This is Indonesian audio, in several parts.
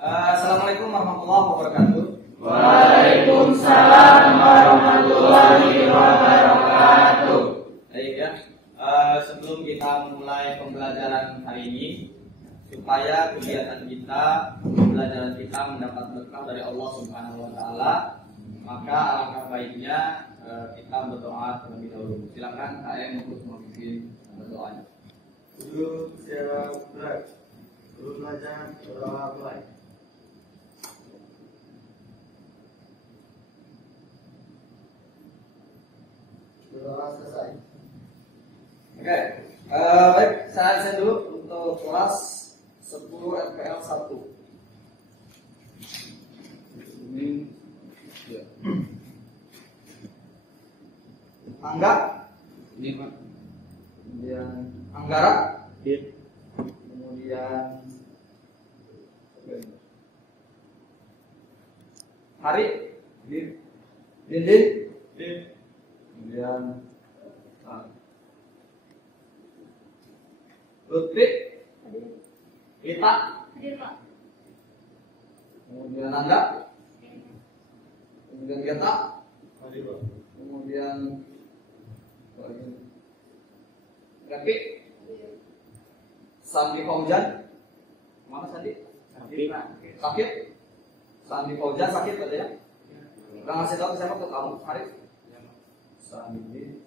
Assalamualaikum warahmatullahi wabarakatuh. Waalaikumsalam warahmatullahi wabarakatuh. Baik ya. Sebelum kita memulai pembelajaran hari ini, supaya kegiatan kita, pembelajaran kita mendapat berkah dari Allah Subhanahu wa taala, maka alangkah baiknya kita berdoa terlebih dahulu. Silakan KM untuk memimpin berdoanya. Dulu secara berat, dulu belajar berdoa mulai. Berdoa selesai. Oke, baik, saya dulu untuk kelas 10 FPL 1. Ini ya. Angga, ini Pak. Kemudian Anggara, kemudian Hari, Dindin, kemudian Lutfi, Ita, kemudian Anda, kemudian Geta, kemudian Raki, Sandi Fauzan, mana Sandi? Sakit, Sandi Fauzan sakit berarti ya? Kita ngasih tahu siapa tuh kamu, Hari? Sandi,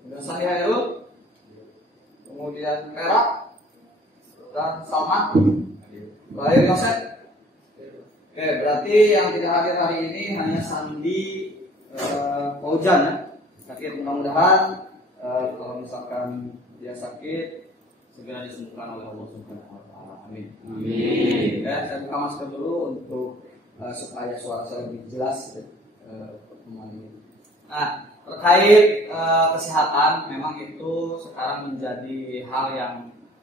kemudian Sandi Hairul, kemudian Perak dan Salman. Baik, Yosef. Oke, berarti yang tidak hadir hari ini hanya Sandi Fauzan ya. Sakit, mudah-mudahan kalau misalkan dia sakit segera disembuhkan oleh Allah Subhanahu wa taala. Amin. Amin. Ya, saya buka masker dulu untuk supaya suara saya lebih jelas pertemuan ini. Nah, terkait kesehatan, memang itu sekarang menjadi hal yang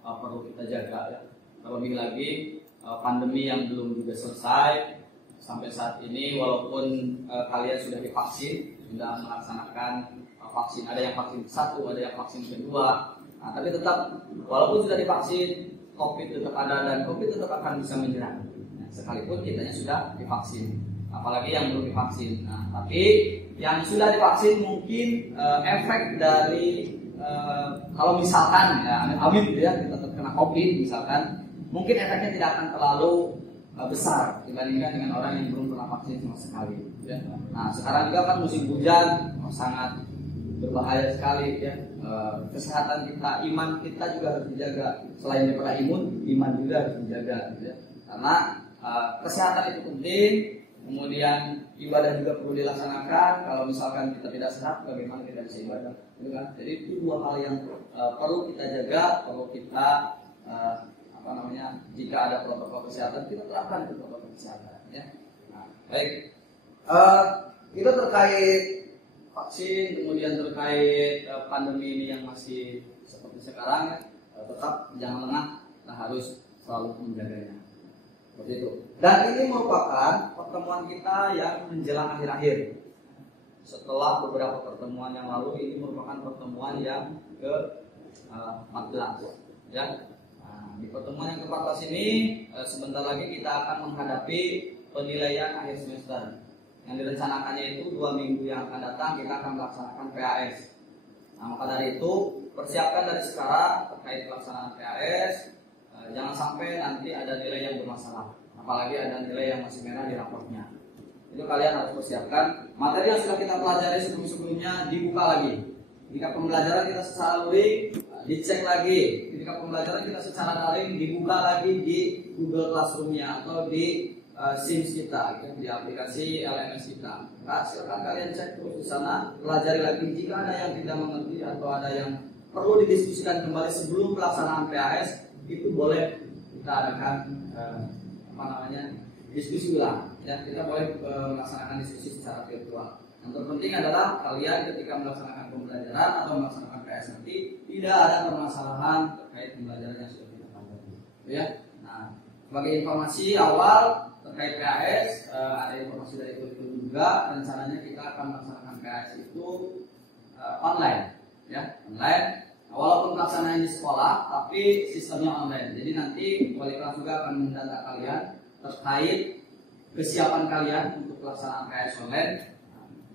perlu kita jaga ya. Terlebih lagi pandemi yang belum juga selesai sampai saat ini, walaupun kalian sudah divaksin, sudah melaksanakan vaksin, ada yang vaksin 1, ada yang vaksin kedua. Nah, tapi tetap walaupun sudah divaksin, COVID tetap ada dan COVID tetap akan bisa menyerang. Nah, sekalipun kitanya sudah divaksin, apalagi yang belum divaksin. Nah, tapi yang sudah divaksin mungkin efek dari kalau misalkan ya amin gitu ya, kita terkena COVID misalkan, mungkin efeknya tidak akan terlalu besar dibandingkan dengan orang yang belum pernah vaksin sama sekali ya. Nah, sekarang juga kan musim hujan sangat berbahaya sekali ya. Kesehatan kita, iman kita juga harus dijaga. Selain daripada iman juga harus dijaga ya. Karena kesehatan itu penting, kemudian ibadah juga perlu dilaksanakan. Kalau misalkan kita tidak sehat, bagaimana kita bisa ibadah? Gitu kan? Jadi itu dua hal yang perlu kita jaga, perlu kita jika ada protokol kesehatan, kita terapkan itu protokol kesehatan ya. Nah, baik. Kita terkait vaksin, kemudian terkait pandemi ini yang masih seperti sekarang ya, tetap jangan lengah, kita harus selalu menjaganya. Seperti itu. Dan ini merupakan pertemuan kita yang menjelang akhir-akhir. Setelah beberapa pertemuan yang lalu, ini merupakan pertemuan yang ke-14 ya. Di pertemuan yang ke-14 ini sebentar lagi kita akan menghadapi penilaian akhir semester. Yang direncanakannya itu 2 minggu yang akan datang kita akan melaksanakan PAS. Nah, maka dari itu persiapkan dari sekarang terkait pelaksanaan PAS. Jangan sampai nanti ada nilai yang bermasalah, apalagi ada nilai yang masih merah di raportnya. Itu kalian harus persiapkan. Materi yang sudah kita pelajari sebelum-sebelumnya dibuka lagi. Jika pembelajaran kita secara luring, dicek lagi. Ketika pembelajaran kita secara daring, dibuka lagi di Google Classroom-nya atau di Sims kita, di aplikasi LMS kita. Nah, silakan kalian cek terus di sana, pelajari lagi. Jika ada yang tidak mengerti atau ada yang perlu didiskusikan kembali sebelum pelaksanaan PAS, itu boleh kita adakan diskusi ulang. Ya, kita boleh melaksanakan diskusi secara virtual. Yang terpenting adalah kalian ketika melaksanakan pembelajaran atau melaksanakan PAS nanti tidak ada permasalahan terkait pembelajaran yang sudah kita pelajari. Ya. Nah, sebagai informasi awal terkait PAS, ada informasi dari itu juga. Rencananya kita akan melaksanakan PAS itu online, ya, online. Walaupun pelaksanaan di sekolah, tapi sistemnya online. Jadi nanti wali kelas juga akan mendata kalian terkait kesiapan kalian untuk pelaksanaan KS online.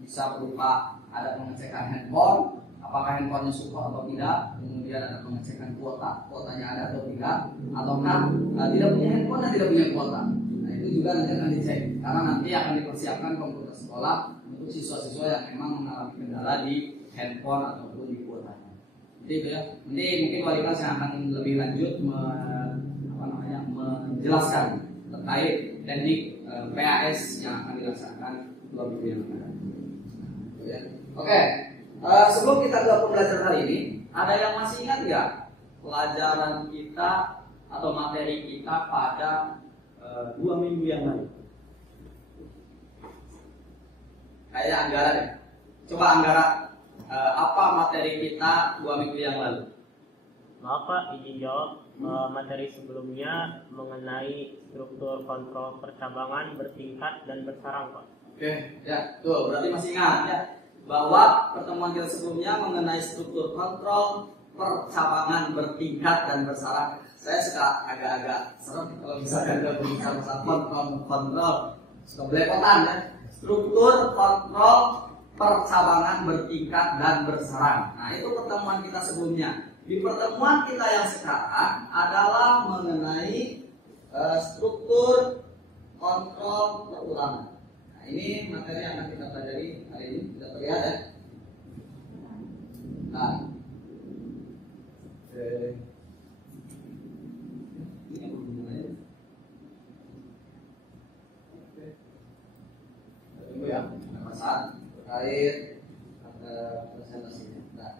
Bisa berupa ada pengecekan handphone, apakah handphonenya support atau tidak, kemudian ada pengecekan kuotanya ada atau tidak, ataukah tidak punya handphone dan tidak punya kuota. Nah itu juga nanti akan dicek, karena nanti akan dipersiapkan komputer sekolah untuk siswa-siswa yang memang mengalami kendala di handphone ataupun di kuotanya. Jadi itu ya. Nanti mungkin wali kelas yang akan lebih lanjut menjelaskan terkait teknik PAS yang akan dilaksanakan 2 minggu yang akan datang. Oke, sebelum kita ke pembelajaran hari ini, ada yang masih ingat nggak pelajaran kita atau materi kita pada 2 minggu yang lalu? Kayaknya Anggara deh. Coba Anggara, apa materi kita 2 minggu yang lalu? Maaf Pak, izin jawab. Materi sebelumnya mengenai struktur kontrol percabangan bertingkat dan bersarang Pak. Oke, ya, tuh berarti masih ingat ya bahwa pertemuan kita sebelumnya mengenai struktur kontrol percabangan bertingkat dan bersarang. Saya suka agak-agak serem kalau misalkan udah berbicara masalah kontrol, suka belepotan ya. Struktur kontrol percabangan bertingkat dan bersarang. Nah itu pertemuan kita sebelumnya. Di pertemuan kita yang sekarang adalah mengenai struktur kontrol perulangan. Nah, ini materi yang akan kita pelajari hari ini. Kita terlihat ya. Nah, ini hubungannya. Tunggu ya, ada masalah terkait presentasinya. Nah.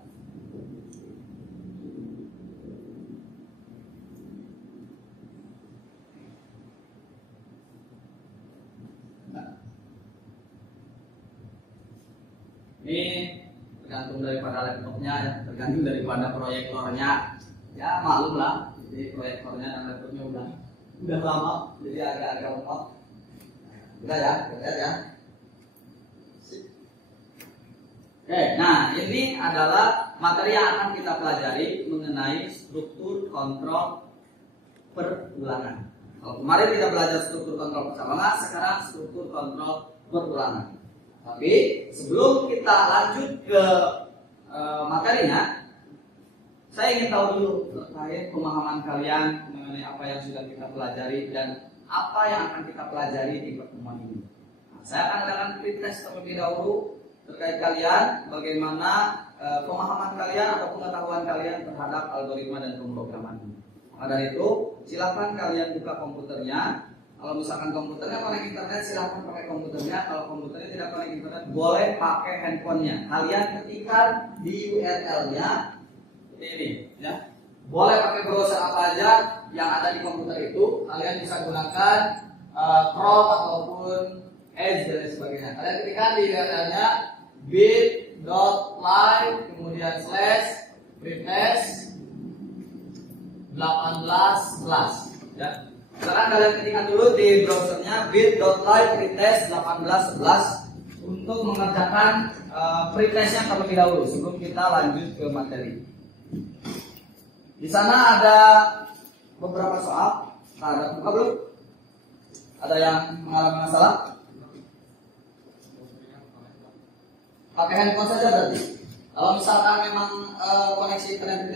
Ini tergantung daripada laptopnya ya, tergantung daripada proyektornya. Ya maklum lah, jadi proyektornya dan laptopnya udah lama, jadi agak-agak lemot. Udah ya, lihat ya. Oke, nah ini adalah materi yang akan kita pelajari mengenai struktur kontrol perulangan. Kalau kemarin kita belajar struktur kontrol percabangan, sekarang struktur kontrol perulangan. Tapi sebelum kita lanjut ke materinya, saya ingin tahu dulu terkait pemahaman kalian mengenai apa yang sudah kita pelajari dan apa yang akan kita pelajari di pertemuan ini. Nah, saya akan adakan pretest terlebih dahulu terkait kalian, bagaimana pemahaman kalian atau pengetahuan kalian terhadap algoritma dan pemrograman ini. Maka dari itu, silakan kalian buka komputernya. Kalau misalkan komputernya connect internet, silahkan pakai komputernya. Kalau komputernya tidak connect internet, boleh pakai handphonenya. Kalian ketikkan di URL-nya ini, ya. Boleh pakai browser apa aja yang ada di komputer itu. Kalian bisa gunakan Chrome ataupun Edge dan sebagainya. Kalian ketikkan di URL-nya bit.ly kemudian /pretest 1811, ya. Sekarang kalian ketikkan dulu di browsernya bit.ly pretest 1811 untuk mengerjakan pretestnya terlebih dahulu sebelum kita lanjut ke materi. Di sana ada beberapa soal. Nah, ada buka belum? Ada yang mengalami masalah? Pakai handphone saja berarti. Kalau misalkan memang koneksi internet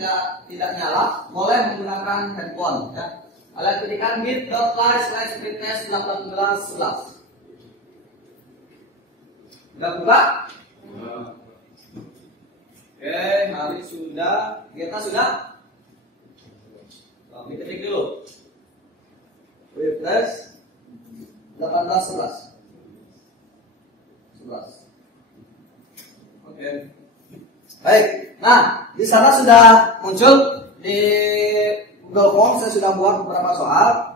tidak nyala, boleh menggunakan handphone, ya. Kalian ketikkan bit.ly/pretest 1811. Sudah buka? Oke, hari sudah. Kita sudah? Kami ketik dulu. Pretest 1811. 11. Oke. Baik. Nah, di sana sudah muncul di Google Form, saya sudah buat beberapa soal.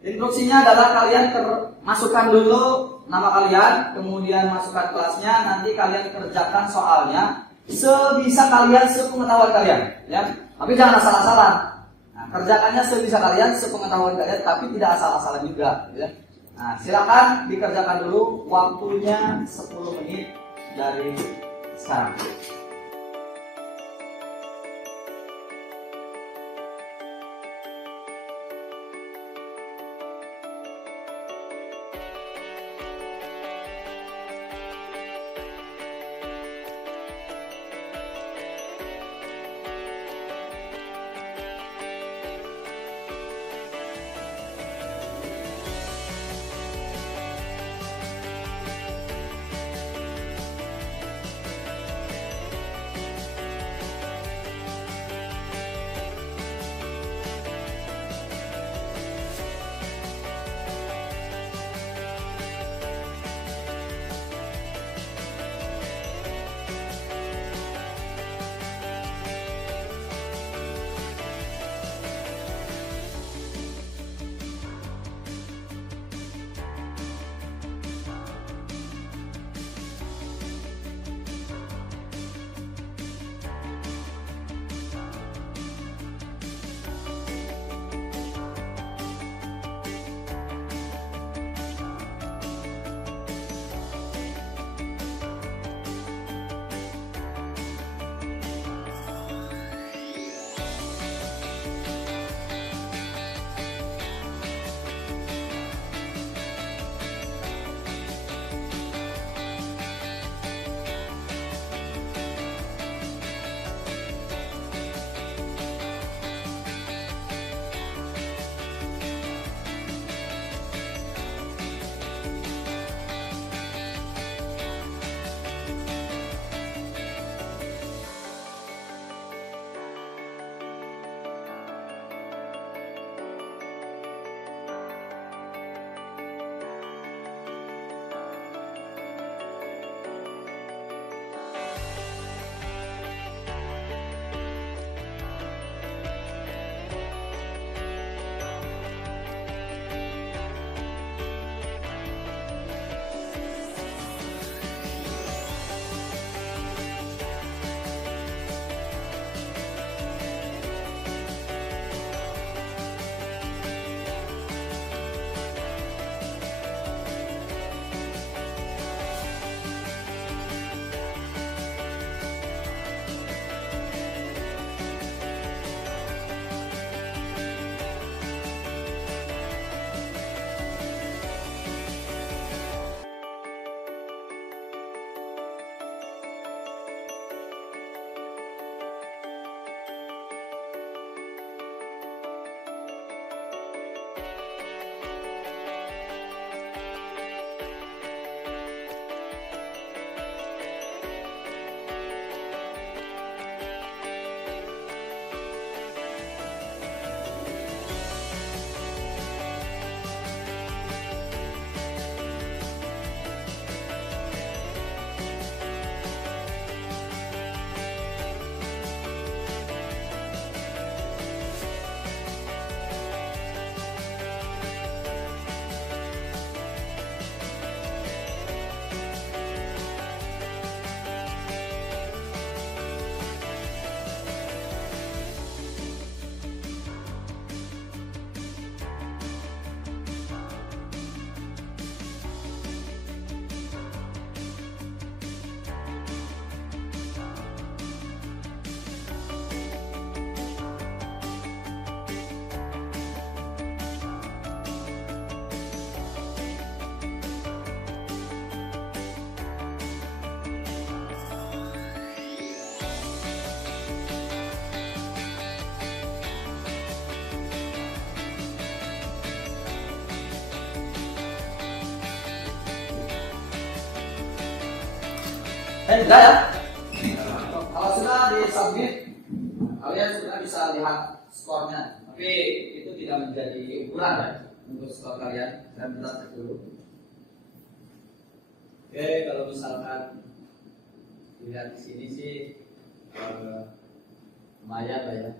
Instruksinya adalah kalian masukkan dulu nama kalian, kemudian masukkan kelasnya, nanti kalian kerjakan soalnya sebisa kalian, sepengetahuan kalian, ya. Tapi jangan asal-asalan. Nah, kerjakannya sebisa kalian, sepengetahuan kalian, tapi tidak asal-asalan juga, ya. Nah, silakan dikerjakan dulu, waktunya 10 menit dari sekarang. Sudah ya? Kalau sudah di submit, kalian sudah bisa lihat skornya. Tapi itu tidak menjadi ukuran ya untuk skor kalian. Saya minta cek dulu. Oke, kalau misalkan lihat di sini sih lumayan lah ya.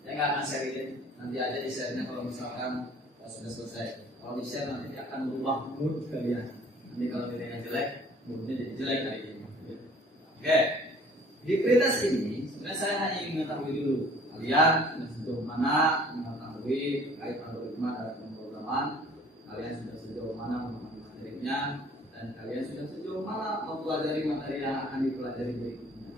Saya nggak akan sharein, nanti aja di share-nya kalau misalkan sudah selesai. Kalau di share nanti akan berubah mood kalian. Nanti kalau nilainya jelek, moodnya jadi jelek hari ini. Oke, di pretest ini sebenarnya saya hanya ingin mengetahui dulu kalian sudah sejauh mana mengetahui terkait algoritma dalam pemrograman, kalian sudah sejauh mana memahami materinya, dan kalian sudah sejauh mana mempelajari materi yang akan dipelajari berikutnya.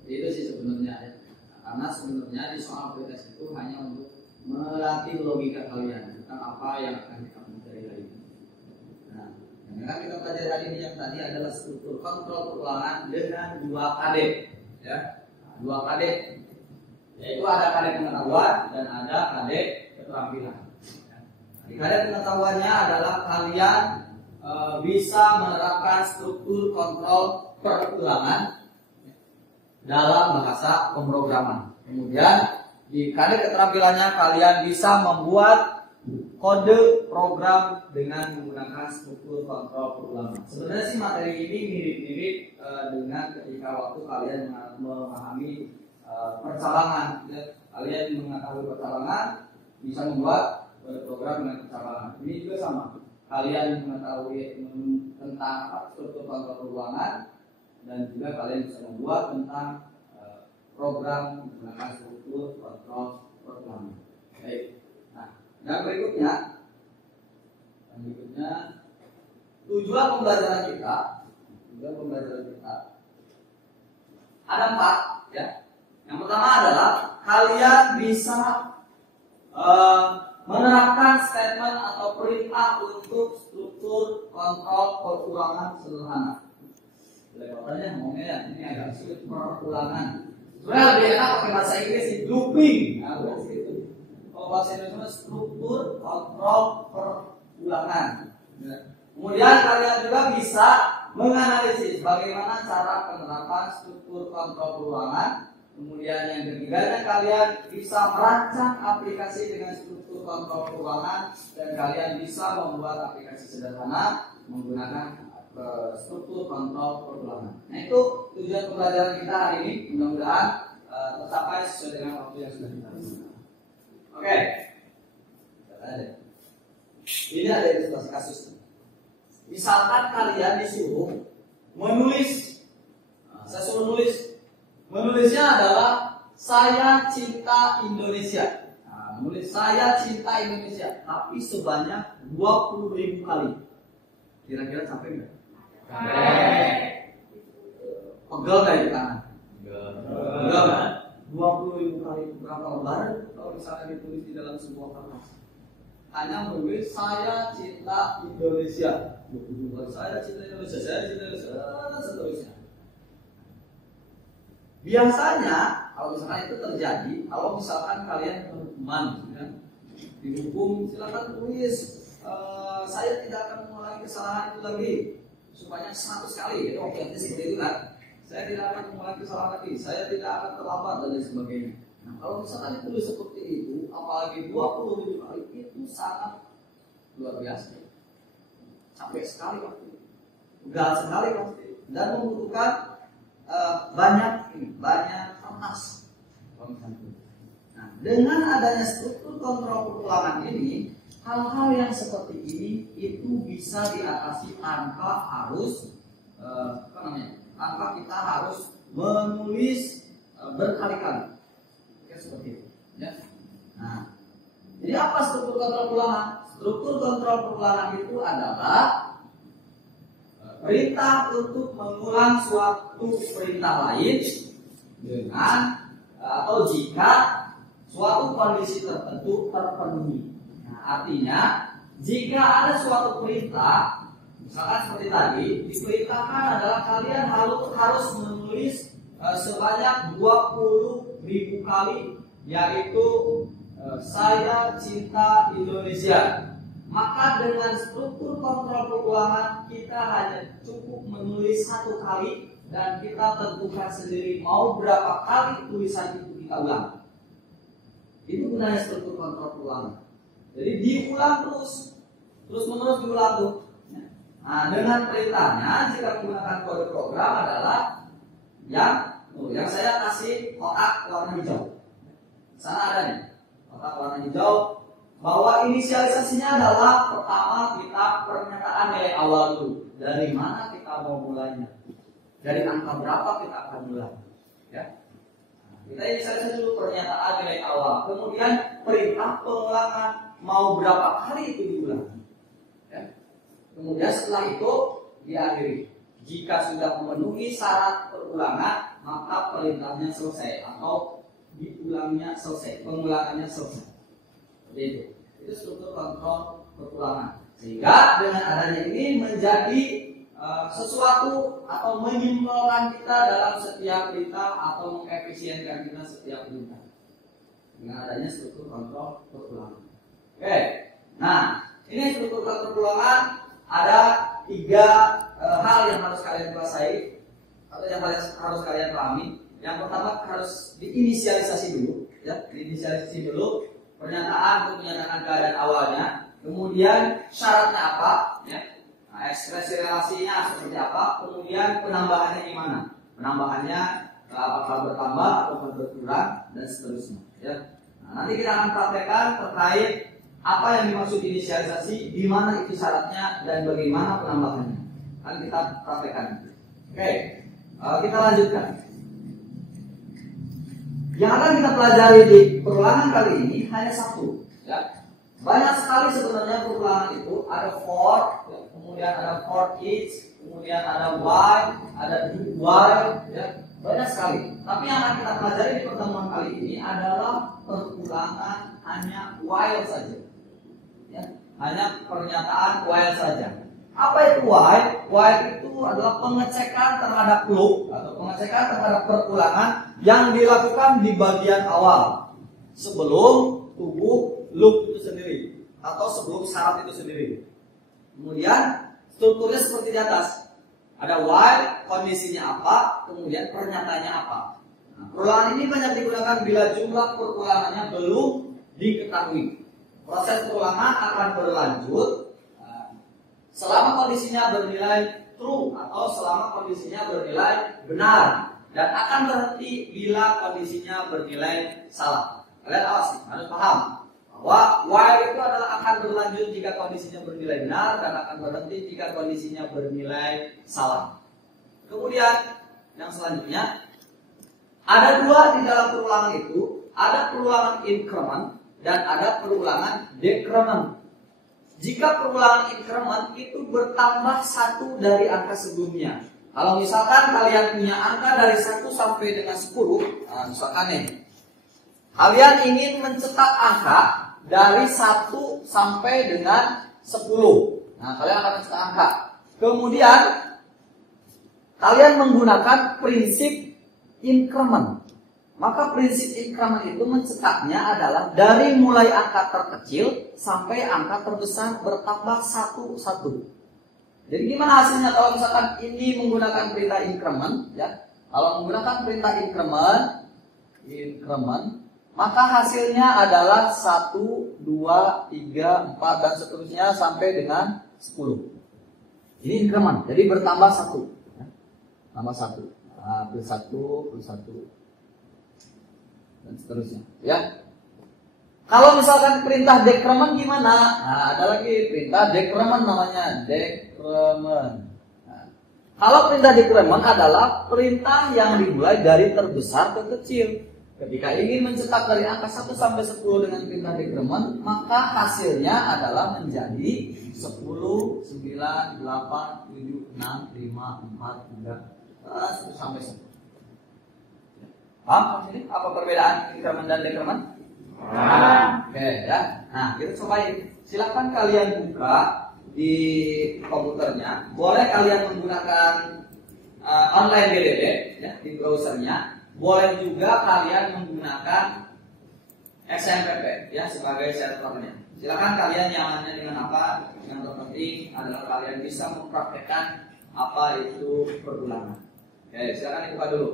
Jadi itu sih sebenarnya ya. Karena sebenarnya di soal pretest itu hanya untuk melatih logika kalian tentang apa yang akan kita pelajari hari ini. Nah, yang akan kita pelajari hari ini yang tadi adalah struktur kontrol perulangan dengan 2 KD, ya, 2 KD, yaitu ada KD pengetahuan dan ada KD keterampilan. Di KD pengetahuannya adalah kalian bisa menerapkan struktur kontrol perulangan dalam bahasa pemrograman. Kemudian di KD keterampilannya kalian bisa membuat kode program dengan menggunakan struktur kontrol perulangan. Sebenarnya sih materi ini mirip-mirip dengan ketika waktu kalian memahami percabangan. Ya. Kalian mengetahui percabangan bisa membuat kode program dengan percabangan. Ini juga sama. Kalian mengetahui tentang struktur kontrol perulangan dan juga kalian bisa membuat tentang program menggunakan struktur kontrol perulangan. Baik. Nah, yang berikutnya tujuan pembelajaran kita ada 4 ya. Yang pertama adalah kalian bisa menerapkan statement atau perintah untuk struktur kontrol perulangan sederhana. Katanya ngomongnya ya, ini agak sulit perulangan. Sebenarnya lebih enak pakai bahasa Inggris sih, looping. Nah, gitu. Kalau bahasa Indonesia struktur kontrol perulangan. Kemudian kalian juga bisa menganalisis bagaimana cara penerapan struktur kontrol perulangan. Kemudian yang ketiganya kalian bisa merancang aplikasi dengan struktur kontrol perulangan dan kalian bisa membuat aplikasi sederhana menggunakan struktur kontrol perulangan. Nah itu tujuan pembelajaran kita hari ini. Mudah-mudahan tercapai sesuai dengan waktu yang sudah kita rencanakan. Oke. Ini ada ilustrasi kasus. Misalkan kalian disuruh menulis, saya suruh nulis. Menulisnya adalah saya cinta Indonesia. Nah, menulis saya cinta Indonesia, tapi sebanyak 20.000 kali. Kira-kira sampai nggak? Pegel nggak di tangan? Pegel kan? 20.000 kali berapa lembar kalau misalnya ditulis di dalam sebuah kertas? Hanya menulis saya cinta Indonesia. Saya cinta Indonesia, saya cinta Indonesia, seterusnya. Biasanya kalau misalkan itu terjadi, kalau misalkan kalian berhukuman, kan? Dihukum, silakan tulis saya tidak akan mengulangi kesalahan itu lagi sebanyak 100 kali. Itu objektif seperti itu kan? Saya tidak akan mengulangi kesalahan lagi, saya tidak akan terlambat dan lain sebagainya. Nah, kalau misalkan ditulis seperti itu, apalagi 20.000 kali, itu sangat luar biasa. Capek sekali pasti, berat sekali pasti, dan membutuhkan banyak kertas. Nah, dengan adanya struktur kontrol perulangan ini, hal-hal yang seperti ini itu bisa diatasi tanpa harus tanpa kita harus menulis berkali-kali. Ya, seperti itu. Ya. Nah, jadi apa struktur kontrol perulangan? Struktur kontrol perulangan itu adalah perintah untuk mengulang suatu perintah lain dengan atau jika suatu kondisi tertentu terpenuhi. Nah, artinya jika ada suatu perintah, misalkan seperti tadi, diperintahkan adalah kalian harus menulis sebanyak 20.000 kali, yaitu saya cinta Indonesia. Maka dengan struktur kontrol perulangan kita hanya cukup menulis 1 kali dan kita tentukan sendiri mau berapa kali tulisan itu kita ulang. Itu gunanya struktur kontrol perulangan. Jadi diulang terus menerus diulang tuh. Nah, dengan perintahnya jika menggunakan kode program adalah yang saya kasih kotak warna hijau. Sana ada nih kotak warna hijau, bahwa inisialisasinya adalah pertama kita pernyataan nilai awal dulu. Dari mana kita mau mulainya? Dari angka berapa kita akan mulai? Ya. Kita inisialisasi dulu pernyataan nilai awal, kemudian perintah pengulangan mau berapa kali itu diulang. Ya. Kemudian setelah itu diakhiri. Jika sudah memenuhi syarat perulangan, maka perintahnya selesai atau diulangnya selesai, pengulangannya selesai. Seperti itu. Itu struktur kontrol perulangan. Sehingga dengan adanya ini menjadi sesuatu atau menyimpulkan kita dalam setiap perintah atau mengefisienkan kita setiap perintah. Dengan adanya struktur kontrol perulangan. Oke. Nah, ini struktur kontrol perulangan ada 3 hal yang harus kalian kuasai atau yang harus kalian pahami. Yang pertama harus diinisialisasi dulu, ya, diinisialisasi dulu pernyataan untuk menyatakan keadaan awalnya. Kemudian syaratnya apa, ya, nah, ekspresi relasinya seperti apa. Kemudian penambahannya gimana? Penambahannya apakah bertambah atau berkurang dan seterusnya. Ya. Nah, nanti kita akan praktekkan terkait apa yang dimaksud inisialisasi, di mana itu syaratnya dan bagaimana penambahannya. Akan kita praktekkan. Oke, kita lanjutkan. Yang akan kita pelajari di perulangan kali ini hanya satu. Ya. Banyak sekali sebenarnya perulangan itu ada for, ya. Kemudian ada for each, kemudian ada why, ada do while, ya. Banyak sekali. Tapi yang akan kita pelajari di pertemuan kali ini adalah perulangan hanya while saja. Ya. Hanya pernyataan while saja. Apa itu while? While itu adalah pengecekan terhadap loop atau pengecekan terhadap perulangan yang dilakukan di bagian awal sebelum tubuh loop itu sendiri atau sebelum syarat itu sendiri. Kemudian strukturnya seperti di atas. Ada while, kondisinya apa, kemudian pernyataannya apa. Nah, perulangan ini banyak digunakan bila jumlah perulangannya belum diketahui. Proses perulangan akan berlanjut selama kondisinya bernilai true atau selama kondisinya bernilai benar, dan akan berhenti bila kondisinya bernilai salah. Kalian awas, harus paham bahwa while itu adalah akan berlanjut jika kondisinya bernilai benar dan akan berhenti jika kondisinya bernilai salah. Kemudian yang selanjutnya ada 2 di dalam perulangan itu, ada perulangan increment dan ada perulangan decrement. Jika perulangan increment itu bertambah 1 dari angka sebelumnya. Kalau misalkan kalian punya angka dari 1 sampai dengan 10, nah misalkan nih, kalian ingin mencetak angka dari 1 sampai dengan 10. Nah, kalian akan mencetak angka. Kemudian kalian menggunakan prinsip increment. Maka prinsip increment itu mencetaknya adalah dari mulai angka terkecil sampai angka terbesar bertambah 1. Jadi gimana hasilnya kalau misalkan ini menggunakan perintah increment, ya? Kalau menggunakan perintah increment, maka hasilnya adalah 1, 2, 3, 4 dan seterusnya sampai dengan 10. Ini increment, jadi bertambah 1, ya? Tambah 1, plus 1 dan seterusnya, ya. Kalau misalkan perintah decrement gimana? Nah, ada lagi perintah decrement namanya decrement. Nah, kalau perintah decrement adalah perintah yang dimulai dari terbesar ke kecil. Ketika ingin mencetak dari angka 1 sampai 10 dengan perintah decrement, maka hasilnya adalah menjadi 10, 9, 8, 7, 6, 5, 4, 3 sampai 10. Paham ini apa perbedaan increment dan decrement? Oke, ya. Nah, kita cobain. Silakan kalian buka di komputernya. Boleh kalian menggunakan online DDD, ya, di browsernya. Boleh juga kalian menggunakan XMPP, ya, sebagai servernya. Silakan kalian nyamannya dengan apa? Yang terpenting adalah kalian bisa mempraktekkan apa itu perulangan. Oke, silakan dibuka dulu.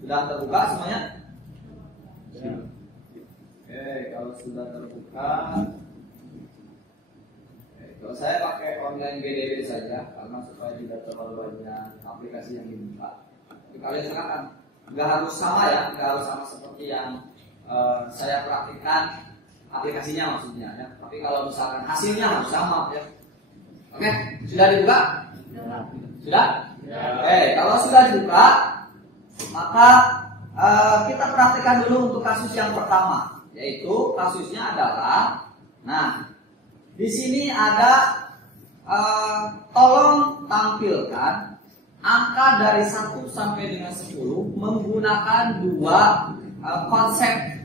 Sudah terbuka semuanya? Ya. Oke, kalau sudah terbuka, kalau saya pakai online BDB saja karena supaya tidak terlalu banyak aplikasi yang dibuka. Tapi kalian silakan, nggak harus sama ya, nggak harus sama seperti yang saya praktikkan aplikasinya maksudnya ya. Tapi kalau misalkan hasilnya harus sama ya. Oke, sudah dibuka? Sudah? Oke, kalau sudah dibuka, maka kita praktikkan dulu untuk kasus yang pertama, yaitu kasusnya adalah, nah, di sini ada tolong tampilkan angka dari 1 sampai dengan 10 menggunakan dua konsep,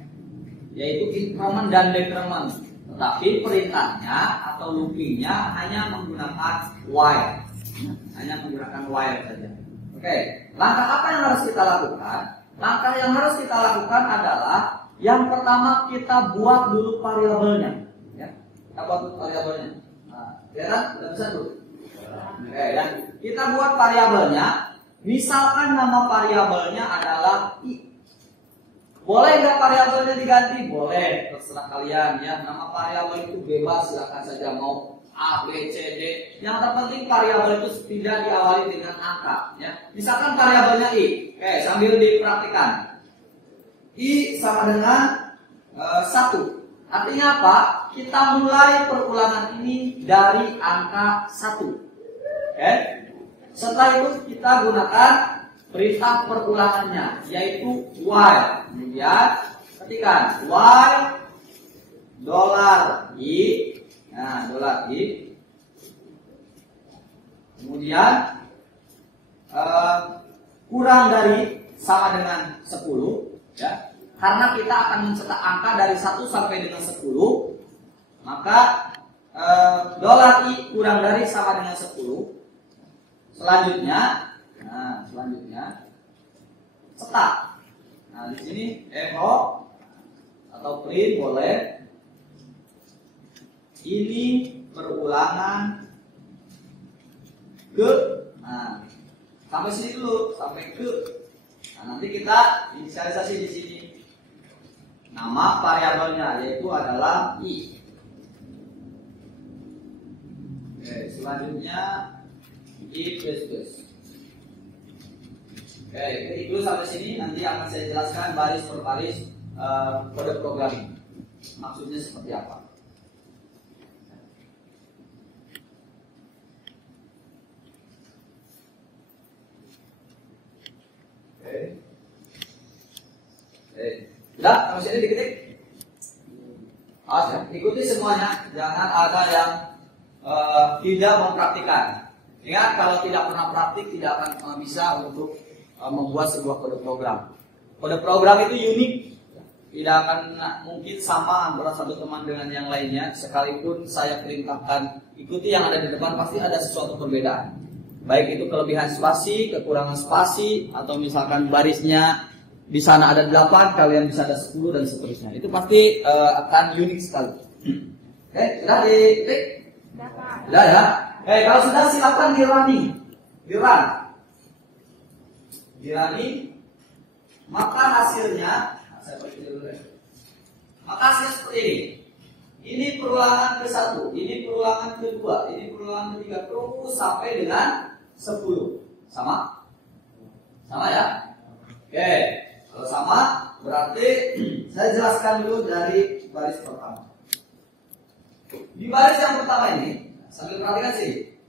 yaitu increment dan decrement. Tetapi perintahnya atau loopingnya hanya menggunakan while, hanya menggunakan while saja. Oke, langkah apa yang harus kita lakukan? Langkah yang harus kita lakukan adalah yang pertama kita buat dulu variabelnya. Ya, kita buat dulu variabelnya. Nah, kelihatan? Sudah bisa dulu. Oke, ya. Kita buat variabelnya. Misalkan nama variabelnya adalah i. Boleh nggak variabelnya diganti? Boleh, terserah kalian ya. Nama variabel itu bebas, silakan saja mau A, B, C, D. Yang terpenting variabel itu tidak diawali dengan angka ya. Misalkan variabelnya I. Oke, sambil dipraktikan. I sama dengan 1. Artinya apa? Kita mulai perulangan ini dari angka 1. Oke. Setelah itu kita gunakan perintah perulangannya, yaitu while. Kemudian ketikkan while $i. Nah, $i. Kemudian kurang dari sama dengan 10 ya. Karena kita akan mencetak angka dari 1 sampai dengan 10, maka $i kurang dari sama dengan 10. Selanjutnya cetak. Nah, di sini echo atau print boleh. Ini perulangan ke, nah, sampai sini dulu, sampai ke. Nah, nanti kita inisialisasi di sini. Nama variabelnya yaitu adalah i. Oke, selanjutnya i++. Oke, itu sampai sini. Nanti akan saya jelaskan baris per baris kode programming. Maksudnya seperti apa? Sudah, sampai sini diketik. Ikuti semuanya, jangan ada yang tidak mempraktikkan. Ingat, kalau tidak pernah praktik tidak akan bisa untuk membuat sebuah kode program. Kode program itu unik, tidak akan mungkin sama antara satu teman dengan yang lainnya. Sekalipun saya perintahkan ikuti yang ada di depan, pasti ada sesuatu perbedaan. Baik itu kelebihan spasi, kekurangan spasi, atau misalkan barisnya di sana ada 8, kalian bisa ada 10 dan seterusnya. Itu pasti akan unik sekali. Oke, sudah diketik? Sudah ya. Kalau sudah silakan di running. Maka hasilnya, saya bagi dulu ya. Maka hasilnya seperti ini. Ini perulangan ke-1, ini perulangan ke-2, ini perulangan ke-3, terus sampai dengan 10. Sama? Sama ya? Oke. Kalau sama, berarti saya jelaskan dulu dari baris pertama. Di baris yang pertama ini, sambil perhatikan sih.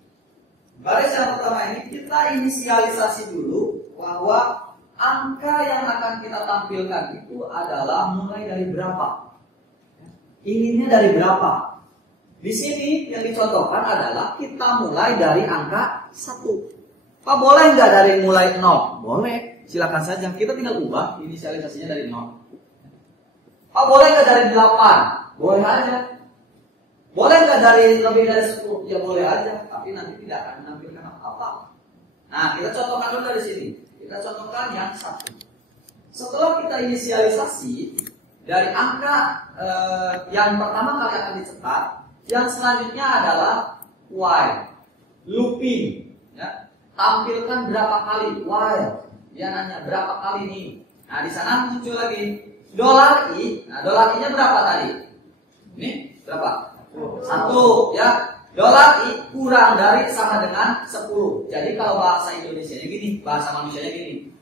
Baris yang pertama ini kita inisialisasi dulu bahwa angka yang akan kita tampilkan itu adalah mulai dari berapa. Inginnya dari berapa. Di sini yang dicontohkan adalah kita mulai dari angka 1. Pak, boleh nggak dari mulai 0? Boleh, silakan saja. Kita tinggal ubah inisialisasinya dari 0. Pak, boleh nggak dari 8? Boleh aja. Boleh nggak dari lebih dari 10? Ya boleh aja, tapi nanti tidak akan menampilkan apa-apa. Nah, kita contohkan dulu dari sini. Kita contohkan yang 1. Setelah kita inisialisasi, dari angka yang pertama kali akan dicetak, yang selanjutnya adalah while, looping, ya. Tampilkan berapa kali while. Dia nanya berapa kali nih. Nah, di sana muncul lagi $i. Nah, $i-nya berapa tadi? Ini berapa? 1, ya. $i kurang dari sama dengan 10. Jadi kalau bahasa Indonesianya gini, bahasa manusianya gini.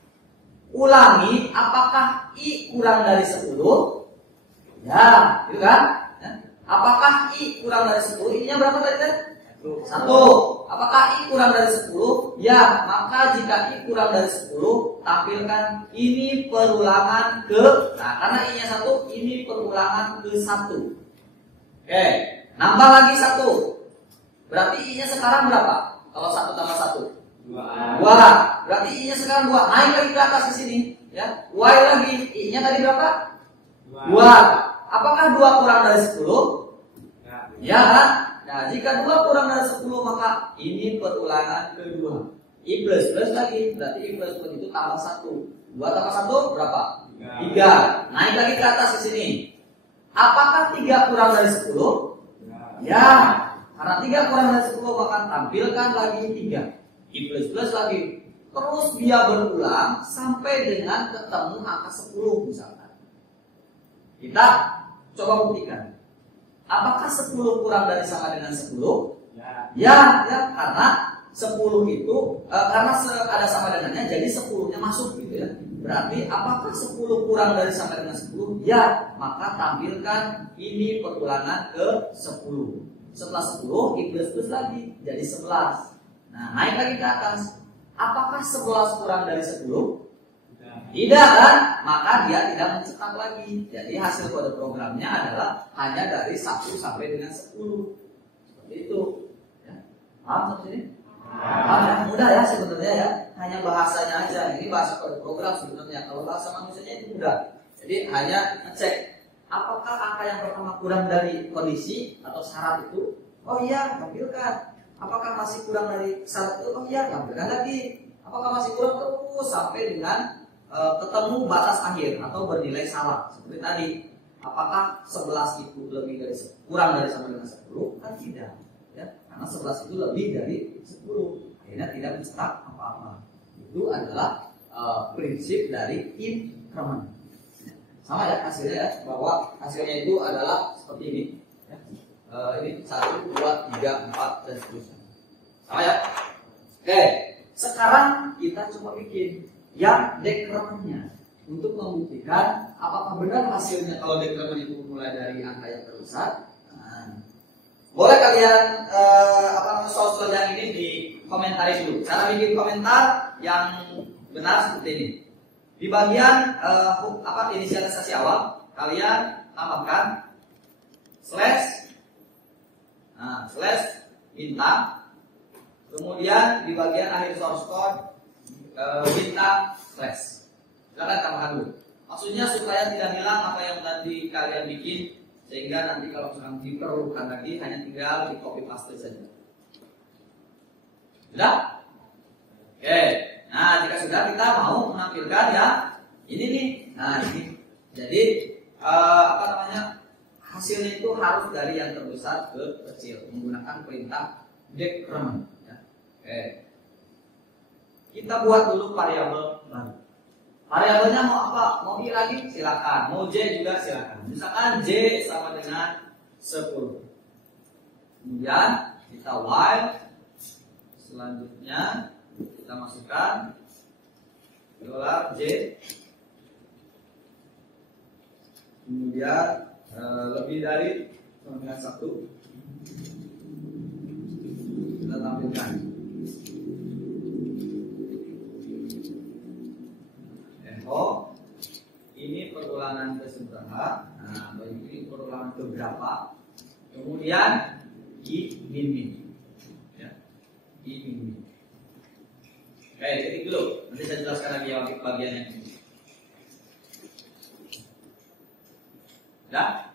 Ulangi, apakah i kurang dari 10? Ya, gitu kan? Ya. Apakah i kurang dari 10? I-nya berapa tadi kan? 1. Apakah i kurang dari 10? Ya, maka jika i kurang dari 10, tampilkan ini perulangan ke. Nah, karena i-nya 1, ini perulangan ke 1. Oke, nambah lagi 1. Berarti i-nya sekarang berapa? Kalau 1 tambah 1? 2. Berarti i-nya sekarang 2. Naik lagi ke atas di sini, ya. Y lagi, i-nya tadi berapa? 2. Apakah 2 kurang dari 10? Ya kan? Nah, jika 2 kurang dari 10, maka ini perulangan kedua. I plus lagi, berarti I plus itu tambah 1. 2 tambah 1 berapa? 3. Naik lagi ke atas di sini. Apakah 3 kurang dari 10? Ya, karena 3 kurang dari 10, maka tampilkan lagi 3. I plus lagi. Terus dia berulang sampai dengan ketemu angka 10 misalkan. Kita coba buktikan. Apakah 10 kurang dari sama dengan 10? Ya, karena 10 itu karena ada sama dengannya, jadi 10-nya masuk gitu ya. Berarti apakah 10 kurang dari sama dengan 10? Ya, maka tampilkan ini perulangan ke 10. Setelah 10, I plus lagi, jadi 11. Nah, naik lagi ke atas. Apakah 11 kurang dari 10? Tidak kan? Maka dia tidak mencetak lagi. Jadi hasil kode programnya adalah hanya dari 1 sampai dengan 10. Seperti itu. Ya. Paham sampai sini? Yang mudah ya sebenarnya ya. Hanya bahasanya aja. Ini bahasa kode program sebenarnya. Kalau bahasa manusianya itu mudah. Jadi hanya ngecek apakah angka yang pertama kurang dari kondisi atau syarat itu. Oh iya, tampilkan. Apakah masih kurang dari syarat itu? Oh iya, tampilkan lagi. Apakah masih kurang terus sampai dengan ketemu batas akhir atau bernilai salah seperti tadi. Apakah 11 itu lebih dari kurang dari sama dengan 10? Kan tidak, ya. Karena 11 itu lebih dari 10. Akhirnya tidak mencetak apa-apa. Itu adalah prinsip dari increment. Sama ya hasilnya ya, bahwa hasilnya itu adalah seperti ini. Ya. Ini 1, 2, 3, 4 dan seterusnya. Sama ya. Oke, sekarang kita coba bikin yang decrementnya untuk membuktikan apakah benar hasilnya kalau decrement itu mulai dari angka yang terbesar. Nah, boleh kalian soal-soal yang ini dikomentari dulu. Cara bikin komentar yang benar seperti ini. Di bagian inisialisasi awal kalian tambahkan slash bintang. Kemudian di bagian akhir source code bintang slash. Silakan tambahkan dulu. Maksudnya supaya tidak hilang apa yang tadi kalian bikin, sehingga nanti kalau misalkan diperlukan lagi hanya tinggal di copy paste saja. Sudah? Oke. Nah, jika sudah kita mau menampilkan ya ini nih. Nah, ini. Jadi hasilnya itu harus dari yang terbesar ke kecil menggunakan perintah decrement ya. Oke. Kita buat dulu variabel baru. Variabelnya mau apa? Mau I lagi? Silakan. Mau J juga silakan. Misalkan J sama dengan 10. Kemudian kita while. Selanjutnya kita masukkan $J. Kemudian lebih dari sama dengan 1. Kita tampilkan. Oh, ini perulangan ke seberapa? Nah, ini perulangan ke berapa? Kemudian I min. Ya, I min. Oke, titik dulu. Nanti saya jelaskan lagi yang bagian yang ini. Sudah?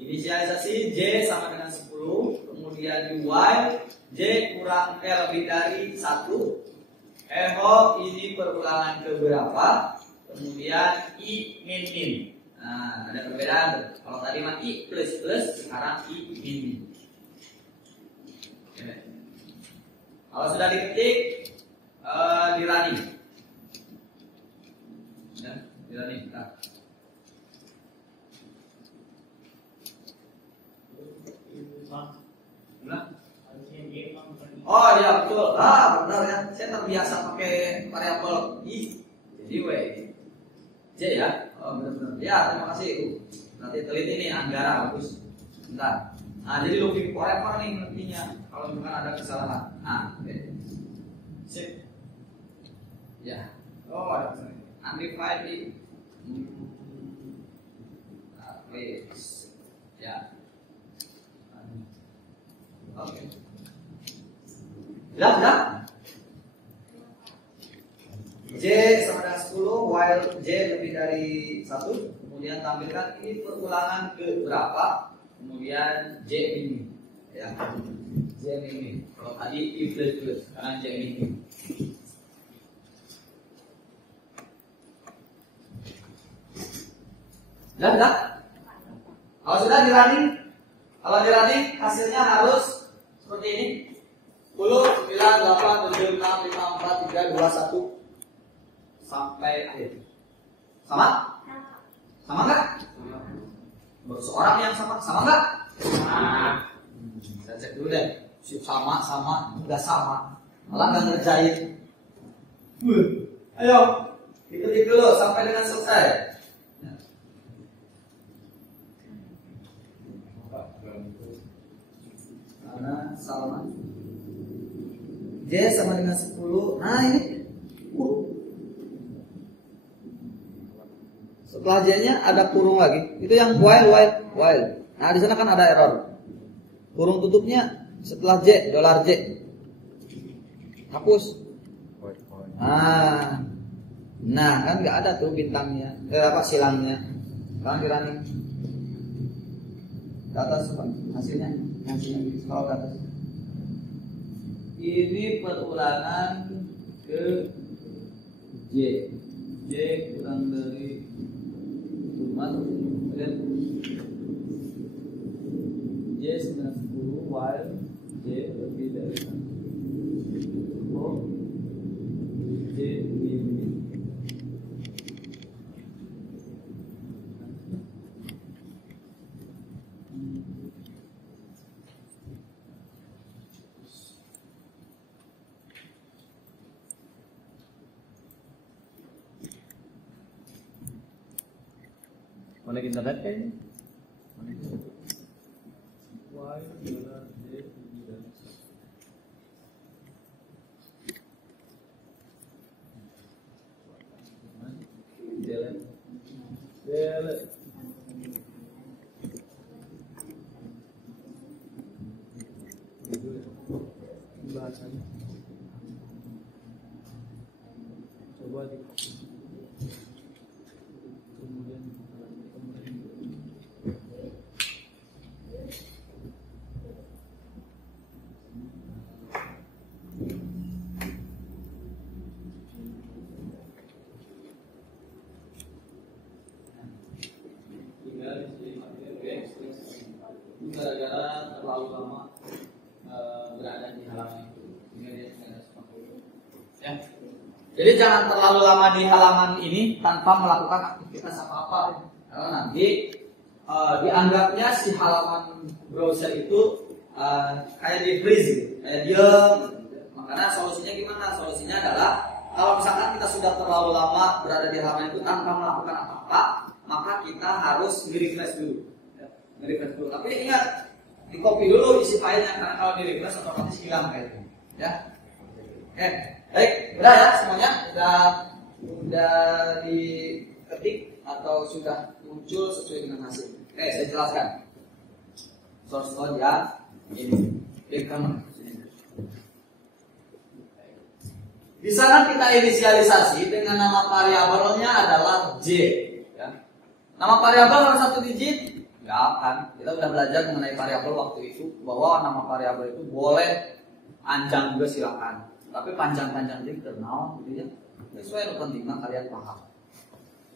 Inisialisasi J sama dengan 10. Kemudian di while J kurang lebih dari 1. Eho ini perulangan ke berapa? kemudian I min min. Nah, ada perbedaan. Kalau tadi mah I plus plus, sekarang I min min. Oke. Kalau sudah diketik, di running. Ya, di running. Nah. Oh iya betul, benar ya. Saya terbiasa pakai variabel I, jadi W, J ya. Oh benar-benar. Ya terima kasih. Nanti teliti nih Anggara bagus. Bentar. Nah jadi looking forever nih nantinya kalau bukan ada kesalahan. Oke. Sip. Ya. Oh ada kesalahan. Undefined di. Please. Ya. Oke. Sudah? J sama dengan 10 while J lebih dari 1. Kemudian tampilkan ini perulangan ke berapa. Kemudian J ini. Ya. J ini. Kalau tadi I plus plus, sekarang J ini. Sudah? Kalau sudah di running, hasilnya harus seperti ini. 10, 9, 8, 7, 6, 5, 4, 3, 2, 1 sampai akhir. Sama? Sama enggak? Seorang yang sama enggak? Sama. Saya cek dulu deh. Sama, enggak sama. Malah enggak ngerjain. Ayo, ikuti dulu sampai dengan selesai. Karena sama. J sama dengan 10. Nah ini. Setelah J-nya ada kurung lagi. Itu yang while. Nah di sana kan ada error. Kurung tutupnya setelah J, $J. Hapus. Nah kan nggak ada tuh bintangnya. Silangnya. Sekarang di running. Ke atas hasilnya kalau ke atas. Ini perulangan ke J kurang dari kemudian J 90 while J lebih dari 1. J ini. Connect internet kayaknya. Coba di gara-gara terlalu lama berada di halaman itu. Ya. Jadi jangan terlalu lama di halaman ini tanpa melakukan aktivitas apa-apa. Karena nanti dianggapnya si halaman browser itu kayak di freeze, kayak diam. Makanya solusinya gimana? Solusinya adalah kalau misalkan kita sudah terlalu lama berada di halaman itu tanpa melakukan apa-apa, maka kita harus nge-refresh dulu. Nge-refresh dulu. Tapi ingat, di copy dulu isi filenya karena kalau di-refresh otomatis hilang kayak itu. Ya. Oke, baik, udah ya semuanya, udah diketik atau sudah muncul sesuai dengan hasil. Oke, saya jelaskan. Source code ya, ini. Klik kanan. Di sana kita inisialisasi dengan nama variabelnya adalah J. Ya. Nama variabel harus 1 digit? Enggak kan. Kita udah belajar mengenai variabel waktu itu bahwa nama variabel itu boleh panjang juga silakan. Tapi panjang-panjang di internal gitu ya. Sesuai pentingnya kalian paham.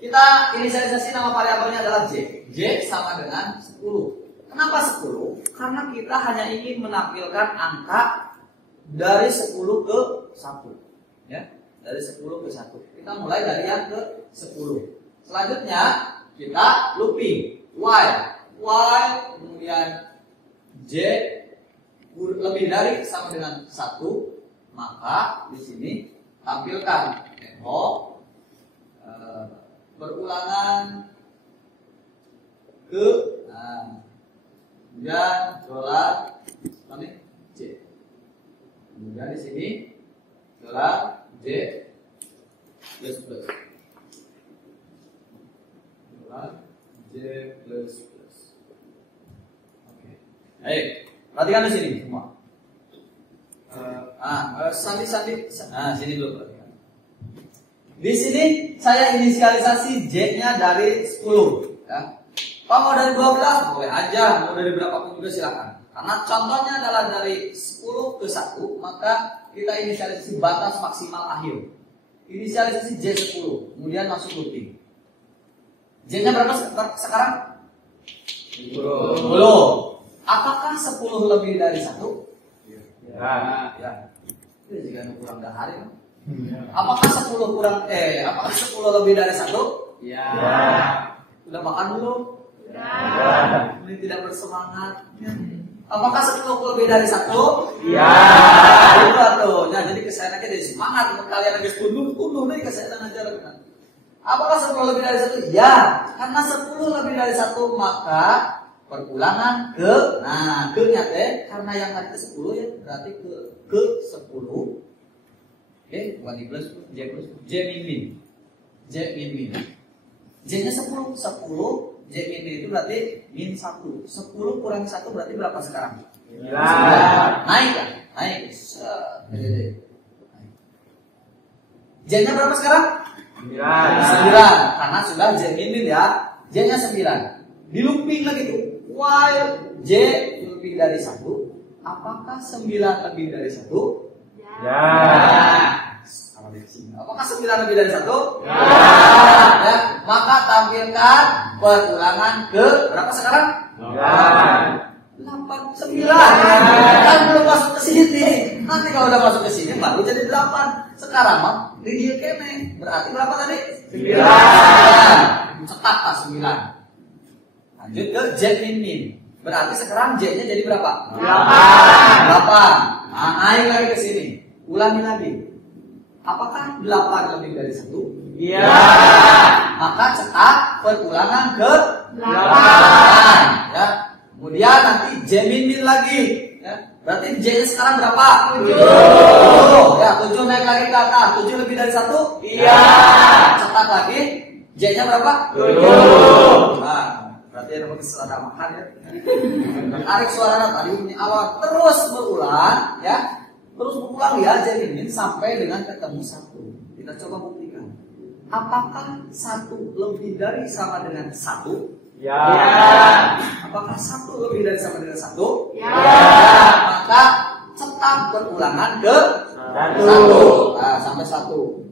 Kita inisialisasi nama variabelnya adalah J. J sama dengan 10. Kenapa 10? Karena kita hanya ingin menampilkan angka dari 10 ke 1. Ya, dari 10 ke 1. Kita mulai dari yang ke 10. Selanjutnya kita looping. While kemudian J lebih dari sama dengan 1, maka di sini tampilkan echo berulangan ke kemudian dolar J. Kemudian di sini dolar J plus plus. Dolar J plus plus. Oke. Baik, perhatikan di sini semua. Sini dulu perhatikan. Di sini saya inisialisasi J-nya dari 10, ya. Pak mau dari 12 boleh aja, mau dari berapapun juga silakan. Karena contohnya adalah dari 10 ke 1, maka kita inisialisasi batas maksimal akhir. Inisialisasi J10, kemudian masuk looping. J-nya berapa sekarang? 10. Apakah 10 lebih dari 1? Ya. Itu juga kurang dahari, kan? Apakah 10 lebih dari 1? Ya. Udah makan belum? Ya. Ini tidak bersemangat. Apakah 10 lebih dari 1? Ya. Itu tuh. Nah, jadi kesayangan aja jadi semangat. Kalian lagi tunduh nih kesayangan aja. Apakah 10 lebih dari 1? Ya. Karena 10 lebih dari 1 maka perpulangan ke, ke-nya karena yang tadi ke 10 ya, berarti ke 10. Oke, bukan di plus, J min. J-nya 10, J min itu berarti min 1. 10 kurang 1 berarti berapa sekarang? 9. Naik kan? Naik. J-nya berapa sekarang? 9. Karena sudah J min ya. J-nya 9. Di looping lagi tuh. While J lebih dari 1, apakah 9 lebih dari 1? Ya. Apakah 9 lebih dari 1? Ya. Maka tampilkan perulangan ke berapa sekarang? 9. Kan belum masuk ke sini. Nanti kalau udah masuk ke sini baru jadi 8. Sekarang mah di dia kene. Berarti berapa tadi? 9. Cetak 9. Lanjut ke J min. Berarti sekarang J-nya jadi berapa? 8. Nah, naik lagi ke sini. Ulangi lagi. Apakah 8 lebih dari 1? Iya. Maka cetak perulangan ke 8. Ya. Kemudian nanti J min lagi. Ya. Berarti J-nya sekarang berapa? 7. Ya, 7 naik lagi ke atas. 7 lebih dari 1? Iya. Cetak lagi. J-nya berapa? 7. Nah, berarti ada suara makan ya. Tarik suara tadi bunyi awal terus berulang ya. Terus berulang ya J min sampai dengan ketemu 1. Kita coba buktikan. Apakah 1 lebih dari sama dengan 1? Ya. Apakah 1 lebih dari sama dengan 1? Ya. Maka cetak berulangan ke 1. Nah, sampai 1.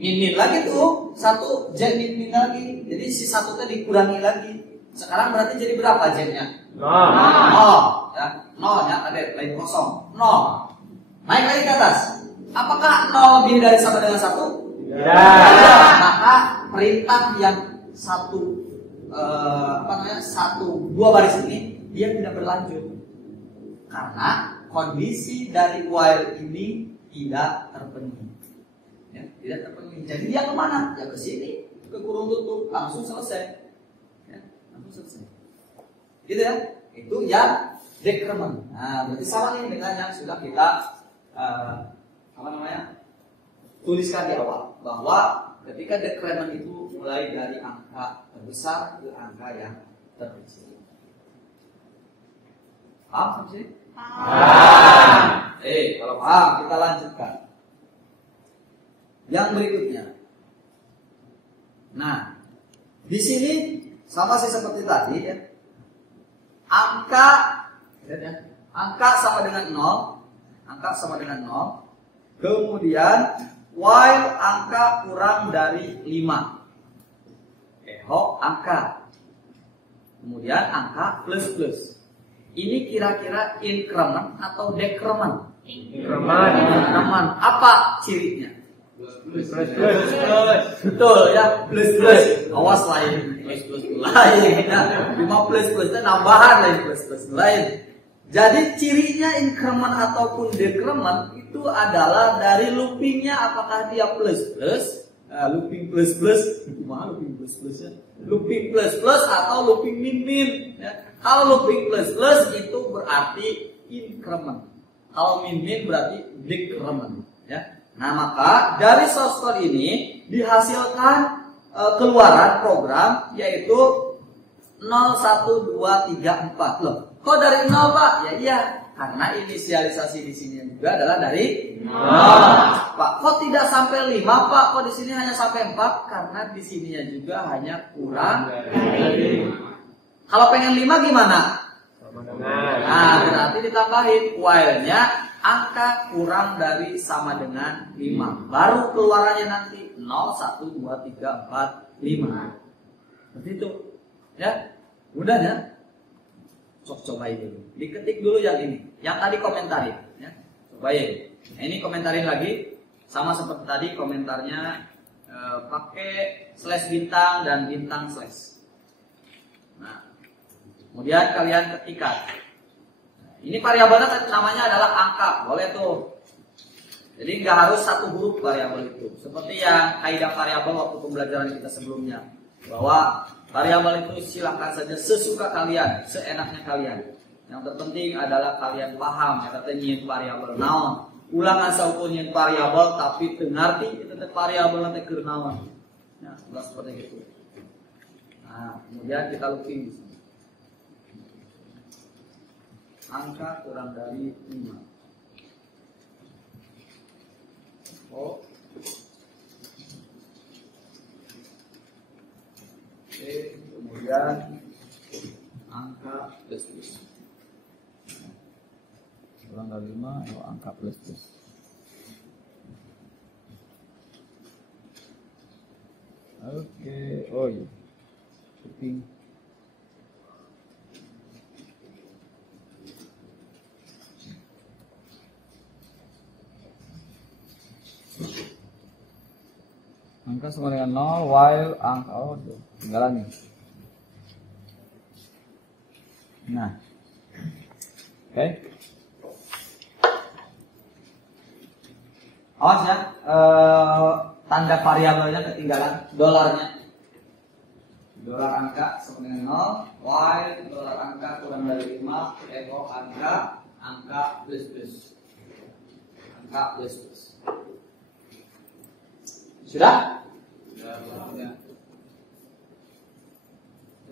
Min lagi tuh 1 J min lagi. Jadi si 1 tadi dikurangi lagi. Sekarang berarti jadi berapa J-nya? 0. Ya, 0 ya, ada lain kosong. 0. Naik lagi ke atas. Apakah 0 lebih dari sama dengan 1? Ya. Maka perintah yang 2 baris ini dia tidak berlanjut. Karena kondisi dari while ini tidak terpenuhi. Ya, tidak terpenuhi. Jadi dia kemana? Ya ke sini, ke kurung tutup, langsung selesai. Ya, langsung selesai. Gitu ya. Itu yang decrement. Nah, berarti sama nih dengan yang sudah kita tuliskan di awal, bahwa ketika decrement itu mulai dari angka terbesar ke angka yang terkecil. Paham sih? Paham. Kalau paham kita lanjutkan. Yang berikutnya. Nah, di sini sama sih seperti tadi ya. Angka sama dengan 0. Angka sama dengan 0. Kemudian while angka kurang dari 5. Eho angka. Kemudian angka plus. Ini kira-kira increment atau decrement? Increment. Apa cirinya? Plus. Betul ya, plus. Awas lain. Plus lain. Ya. 5 plus itu nambahan lain plus lain. Jadi cirinya increment ataupun decrement itu adalah dari loopingnya, apakah dia plus, looping plus, gimana looping plus ya? Looping plus atau looping min. Ya. Kalau looping plus itu berarti increment. Kalau min berarti decrement. Ya. Nah maka dari source code ini dihasilkan keluaran program yaitu 0, 1, 2, 3, 4 loh. Kok dari 0 Pak? Ya iya, karena inisialisasi di sini juga adalah dari 0. Pak, kok tidak sampai 5 Pak? Kok di sini hanya sampai 4? Karena di sininya juga hanya kurang dari 5. Kalau pengen 5 gimana? Nah, berarti ditambahin while-nya angka kurang dari sama dengan 5. Baru keluarannya nanti 0, 1, 2, 3, 4, 5. Seperti itu. Ya, mudah ya. Cobain dulu. Diketik dulu yang ini. Yang tadi komentarin. Ya. Cobain. Nah, ini komentarin lagi. Sama seperti tadi komentarnya pakai slash bintang dan bintang slash. Nah, kemudian kalian ketikkan. Ini variabelnya namanya adalah angka, boleh tuh. Jadi nggak harus satu huruf variabel itu. Seperti yang kaidah variabel waktu pembelajaran kita sebelumnya, bahwa variabel itu silakan saja sesuka kalian, seenaknya kalian. Yang terpenting adalah kalian paham, katanya nyiin variabel naon. Ulang asa ukur nyiin variabel tapi tengarti itu variabel nanti keur naon. Ya, seperti itu. Nah, kemudian kita looking di sini. Angka kurang dari 5. Oh. Oke, kemudian angka plus. Kurang dari 5, angka plus. Oke, oh iya. Shipping. Angka sama dengan 0 while angka tinggalan nih. Nah, oke. Awas ya, tanda variabelnya ketinggalan, dolarnya. Dolar angka sama dengan 0 while dolar angka kurang dari 5 echo angka plus. Angka plus. Sudah?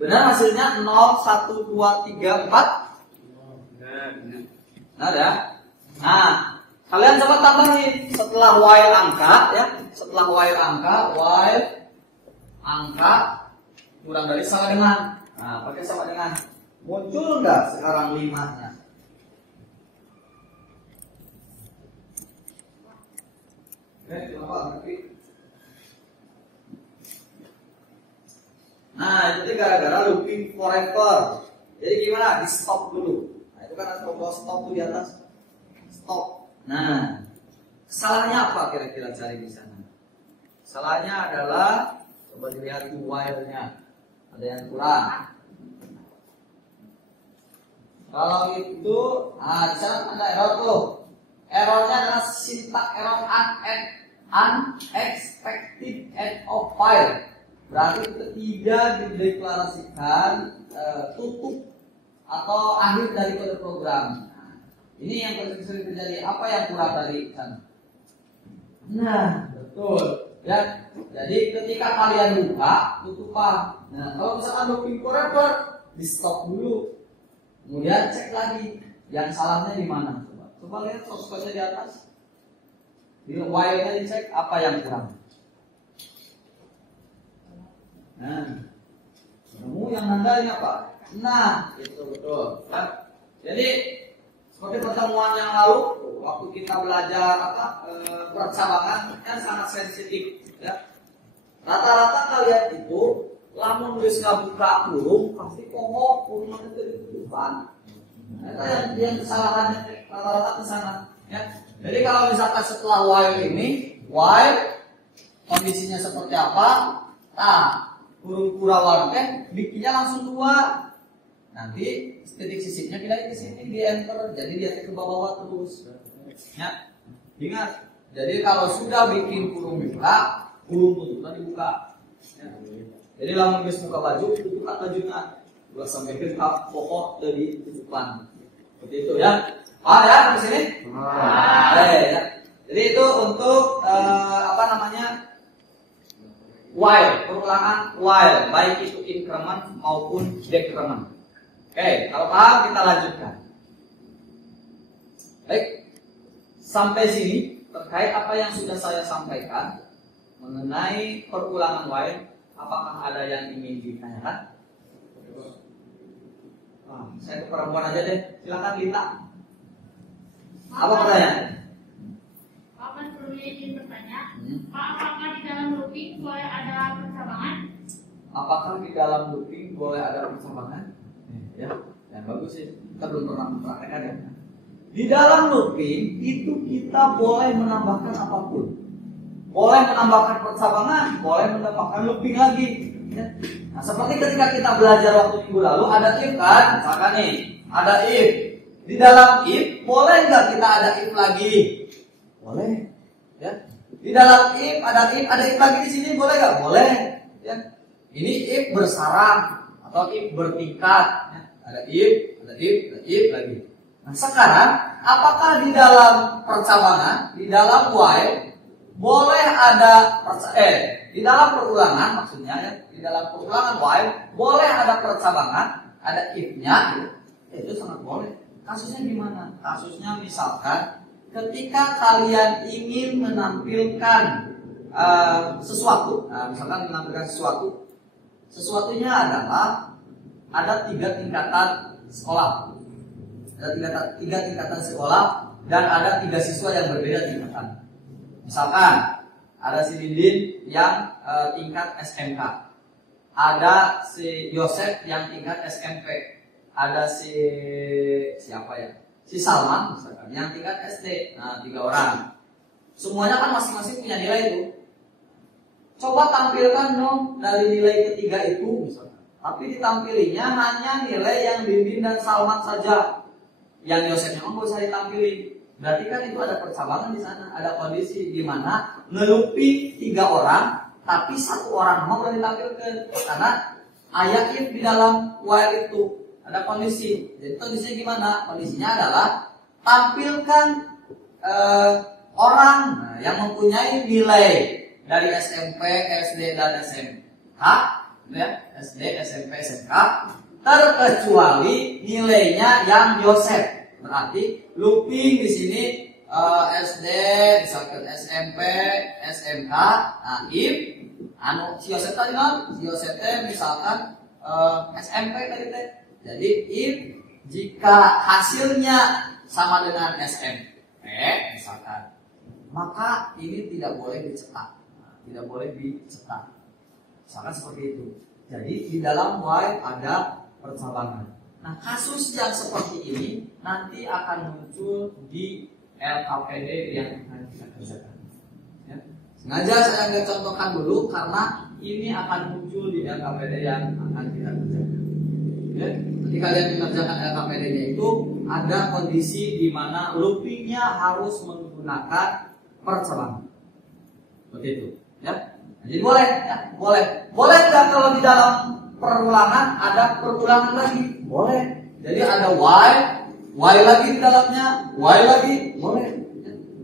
Benar hasilnya 0, 1, 2, 3, 4? Ada? Nah, kalian coba tambahin setelah while angka ya, setelah while angka kurang dari sama dengan. Nah, pakai sama dengan. Muncul enggak sekarang 5-nya? Kenapa berarti? Nah, itu gara-gara looping forever. Jadi gimana? Di stop dulu. Nah, itu kan ada tombol stop tuh di atas. Stop. Nah, kesalahannya apa kira-kira cari di sana? Kesalahannya adalah coba dilihat while-nya. Ada yang kurang. Kalau itu, ada error tuh. Errornya adalah syntax error unexpected end of file. Berarti tidak dideklarasikan tutup atau akhir dari kode program. Nah, ini yang sering terjadi. Apa yang kurang dari sana? Nah, betul. Ya, jadi ketika kalian buka, tutupan. Nah, kalau misalkan looping forever, di stop dulu. Kemudian cek lagi yang salahnya di mana. Coba lihat source code-nya di atas. Di while-nya dicek apa yang kurang. Nah, kamu yang nandanya Pak. Nah, itu betul. Nah, jadi seperti pertemuan yang lalu, waktu kita belajar percabangan kan sangat sensitif. Ya. Rata-rata kalian itu lamun geus ngabuka kurung pasti poho kurung teh ditutupan. Nah, yang kesalahannya rata-rata ke sana ya. Jadi kalau misalkan setelah while ini, while kondisinya seperti apa? Nah, kurung kurawan teh bikinnya langsung 2. Nanti titik sisipnya pindahin ke sini di enter, jadi dia ke bawah terus. Ya, ingat. Jadi kalau sudah bikin kurung dibuka, kurung tutupnya dibuka. Ya. Jadi lamun geus buka baju, tutup bajunya. Udah sampai ke pokok dari tutupan. Seperti itu ya. Paham ya di sini? Ya. Jadi itu untuk while, perulangan while, baik itu increment maupun decrement. Oke, kalau paham kita lanjutkan. Baik, sampai sini terkait apa yang sudah saya sampaikan mengenai perulangan while, apakah ada yang ingin ditanyakan? Saya ke perempuan aja deh, silakan Lita. Apa pertanyaan? Pak Perlunya izin bertanya, Pak, apakah di dalam looping boleh ada percabangan? Apakah di dalam looping boleh ada percabangan? Ya, yang bagus sih. Kita belum pernah mempraktekkan ya. Di dalam looping itu kita boleh menambahkan apapun. Boleh menambahkan percabangan, boleh menambahkan looping lagi. Ya. Nah, seperti ketika kita belajar waktu minggu lalu ada if kan, misalkan nih ada if. Di dalam if boleh nggak kita ada if lagi? Boleh. Ya. Di dalam if ada if lagi di sini boleh nggak? Boleh. Ya. Ini if bersarang atau if bertingkat. Ya. Ada if lagi. Nah, sekarang apakah di dalam percabangan, di dalam while boleh ada di dalam perulangan maksudnya ya, di dalam perulangan while boleh ada percabangan, ada if-nya itu sangat boleh. Kasusnya gimana? Kasusnya misalkan ketika kalian ingin menampilkan sesuatu, misalkan menampilkan sesuatunya adalah ada 3 tingkatan sekolah. Ada 3 tingkatan sekolah dan ada 3 siswa yang berbeda tingkatan. Misalkan ada si Didin yang tingkat SMK, ada si Yosef yang tingkat SMP, ada si siapa ya? Si Salman misalkan yang tingkat SD. Nah, 3 orang. Semuanya kan masing-masing punya nilai itu. Coba tampilkan dong dari nilai ketiga itu misalkan. Tapi ditampilinya hanya nilai yang Didin dan Salman saja. Yang Yosefnya nggak usah ditampilin. Berarti kan itu ada percabangan di sana, ada kondisi di mana ngelupi 3 orang, tapi 1 orang mau boleh ditampilkan karena ayat if di dalam while itu ada kondisi. Jadi kondisinya gimana? Kondisinya adalah tampilkan orang yang mempunyai nilai dari SMP, SD dan SMK, ya, SD, SMP, SMK, terkecuali nilainya yang Yosef. Berarti looping di sini SD, misalkan SMP, SMK. Nah, if si Yosef tadi kan, si Yosef misalkan SMP tadi teh. Jadi if jika hasilnya sama dengan SMP, misalkan, maka ini tidak boleh dicetak. Tidak boleh dicetak. Misalkan seperti itu. Jadi di dalam while ada percabangan. Nah, kasus yang seperti ini nanti akan muncul di LKPD yang akan kita kerjakan. Ya. Sengaja saya nggak contohkan dulu karena ini akan muncul di LKPD yang akan kita kerjakan. Ya. Ketika kalian mengerjakan LKPD-nya itu ada kondisi di mana loopingnya harus menggunakan percabangan. Seperti itu. Ya. Nah, jadi boleh, ya, boleh. Boleh nggak kalau di dalam perulangan ada perulangan lagi? Boleh. Jadi ada while lagi di dalamnya, while lagi, boleh.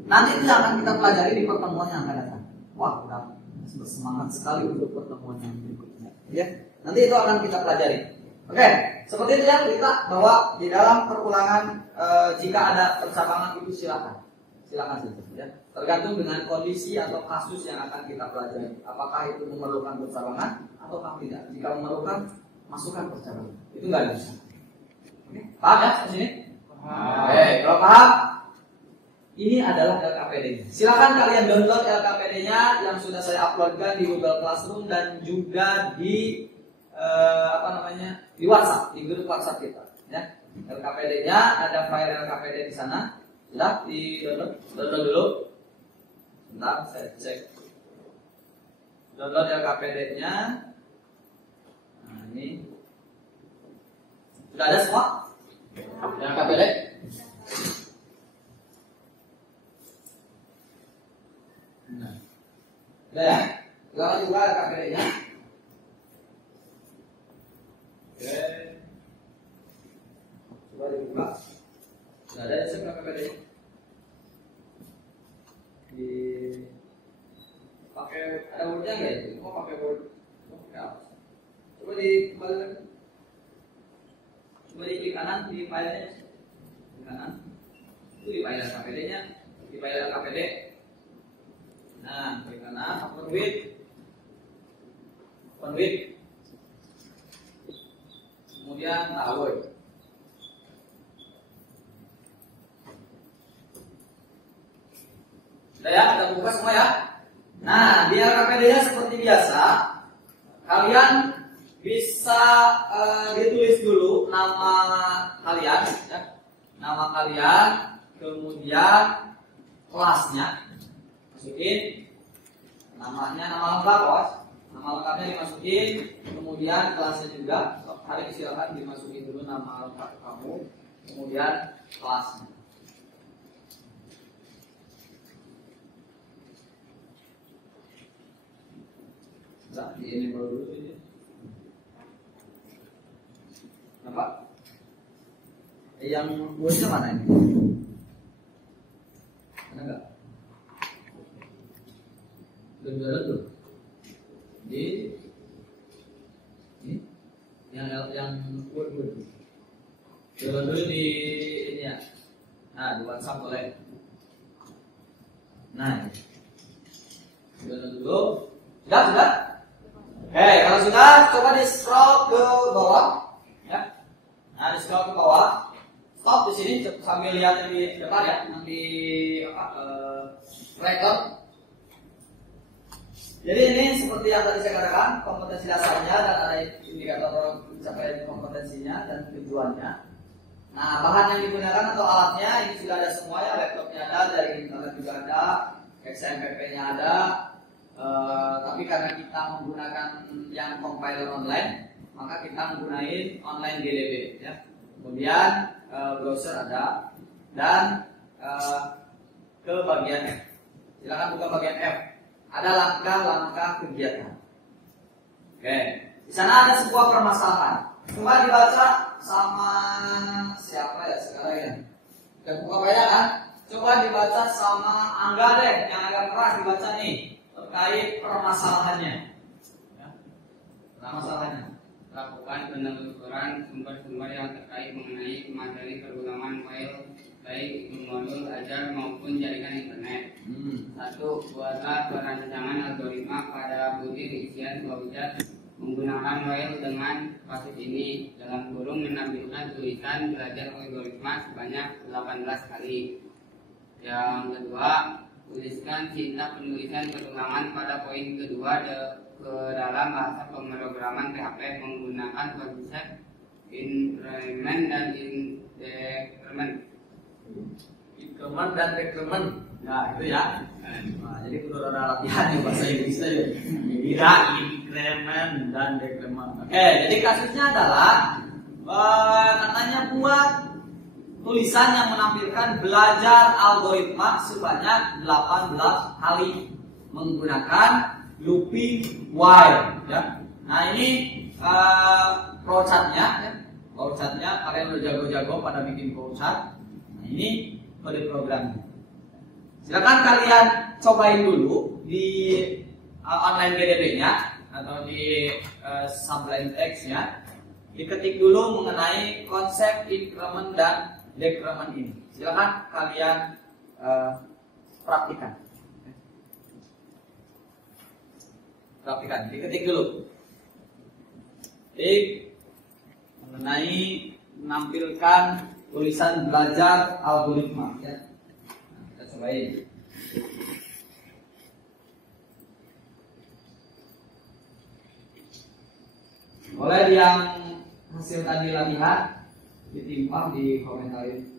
Nanti itu yang akan kita pelajari di pertemuan yang akan datang. Wah, udah bersemangat sekali untuk pertemuan yang berikutnya. Ya, nanti itu akan kita pelajari. Oke, seperti itu ya kita bahwa di dalam perulangan jika ada percabangan itu silakan saja. Ya. Tergantung dengan kondisi atau kasus yang akan kita pelajari. Apakah itu memerlukan percabangan atau tidak? Jika memerlukan, masukkan percabangan. Itu nggak bisa. Oke, paham ya di sini? Oke, kalau paham, ini adalah LKPD-nya. Silakan kalian download LKPD-nya yang sudah saya uploadkan di Google Classroom dan juga di di WhatsApp, di grup WhatsApp kita ya. LKPD-nya ada file LKPD di sana. Sudah di-download dulu. Bentar, saya cek. Download LKPD-nya. Nah, ini sudah ada semua? LKPD? Nah. Udah ya? Lalu juga LKPD-nya. Oke. Coba dibuka. Sudah ada ya LKPD-nya. Di pakai ada wordnya nggak itu? Mau pakai word? Mau pakai apa? Coba kembali lagi. Coba di klik kanan di filenya, di kanan itu di file LKPD-nya, di file LKPD. Nah, klik kanan, open with, kemudian tower. Udah ya, kita buka semua ya. Nah, di LKPD-nya seperti biasa, kalian bisa ditulis dulu nama kalian, ya. Nama kalian, kemudian kelasnya, masukin namanya, nama lengkap, bos. Nama lengkapnya dimasukin, kemudian kelasnya juga. Hari silakan dimasukin dulu nama lengkap kamu, kemudian kelasnya. Nah, di ini baru dulu ini. Apa? Yang wordnya mana ini? Ada nggak? Dulu. Di ini yang word. Dulu di ini ya. Nah, di WhatsApp boleh. Nah, dulu. Sudah. Oke, kalau sudah, coba di scroll ke bawah, ya. Nah, di scroll ke bawah, stop di sini sambil lihat di depan ya, yang di record. Jadi ini seperti yang tadi saya katakan, kompetensi dasarnya dan ada indikator pencapaian kompetensinya dan tujuannya. Nah, bahan yang digunakan atau alatnya ini sudah ada semua ya, laptopnya ada, dari internet juga ada, XMPP-nya ada. Tapi karena kita menggunakan yang compiler online, maka kita menggunakan online GDB ya. Kemudian browser ada dan ke bagian F. Silakan buka bagian F. Ada langkah-langkah kegiatan. Oke, di sana ada sebuah permasalahan. Coba dibaca sama siapa ya sekarang ya? Dan buka banyak kan? Coba dibaca sama Angga deh, yang agak keras dibaca nih. Terkait permasalahannya, ya. Permasalahannya. Lakukan penelusuran sumber-sumber yang terkait mengenai materi perulangan file baik modul ajar maupun jaringan internet. 1. Buatlah perancangan algoritma pada butir isian flowchart menggunakan file dengan pasif ini, dalam kurung menampilkan tulisan belajar algoritma sebanyak 18 kali. Yang kedua, tuliskan cinta penulisan perulangan pada poin kedua ke dalam bahasa pemrograman PHP menggunakan konsep increment dan Increment dan decrement. Nah, itu ya. Nah, jadi kudu ada latihan di bahasa Inggrisnya ya. Kira increment dan decrement. Oke, jadi kasusnya adalah katanya buat tulisan yang menampilkan belajar algoritma sebanyak 18 kali menggunakan looping while ya. Nah, ini flowchartnya ya. Flowchartnya kalian udah jago-jago pada bikin flowchart. Nah, ini kode programnya. Silakan kalian cobain dulu di online GDB-nya atau di Sublime Text-nya. Diketik dulu mengenai konsep increment dan decrement ini. Silakan kalian praktikan. Diketik dulu. Mengenai menampilkan tulisan belajar algoritma. Ya. Nah, kita cobain. Boleh yang hasil tadi latihan ditimpang di komentarin.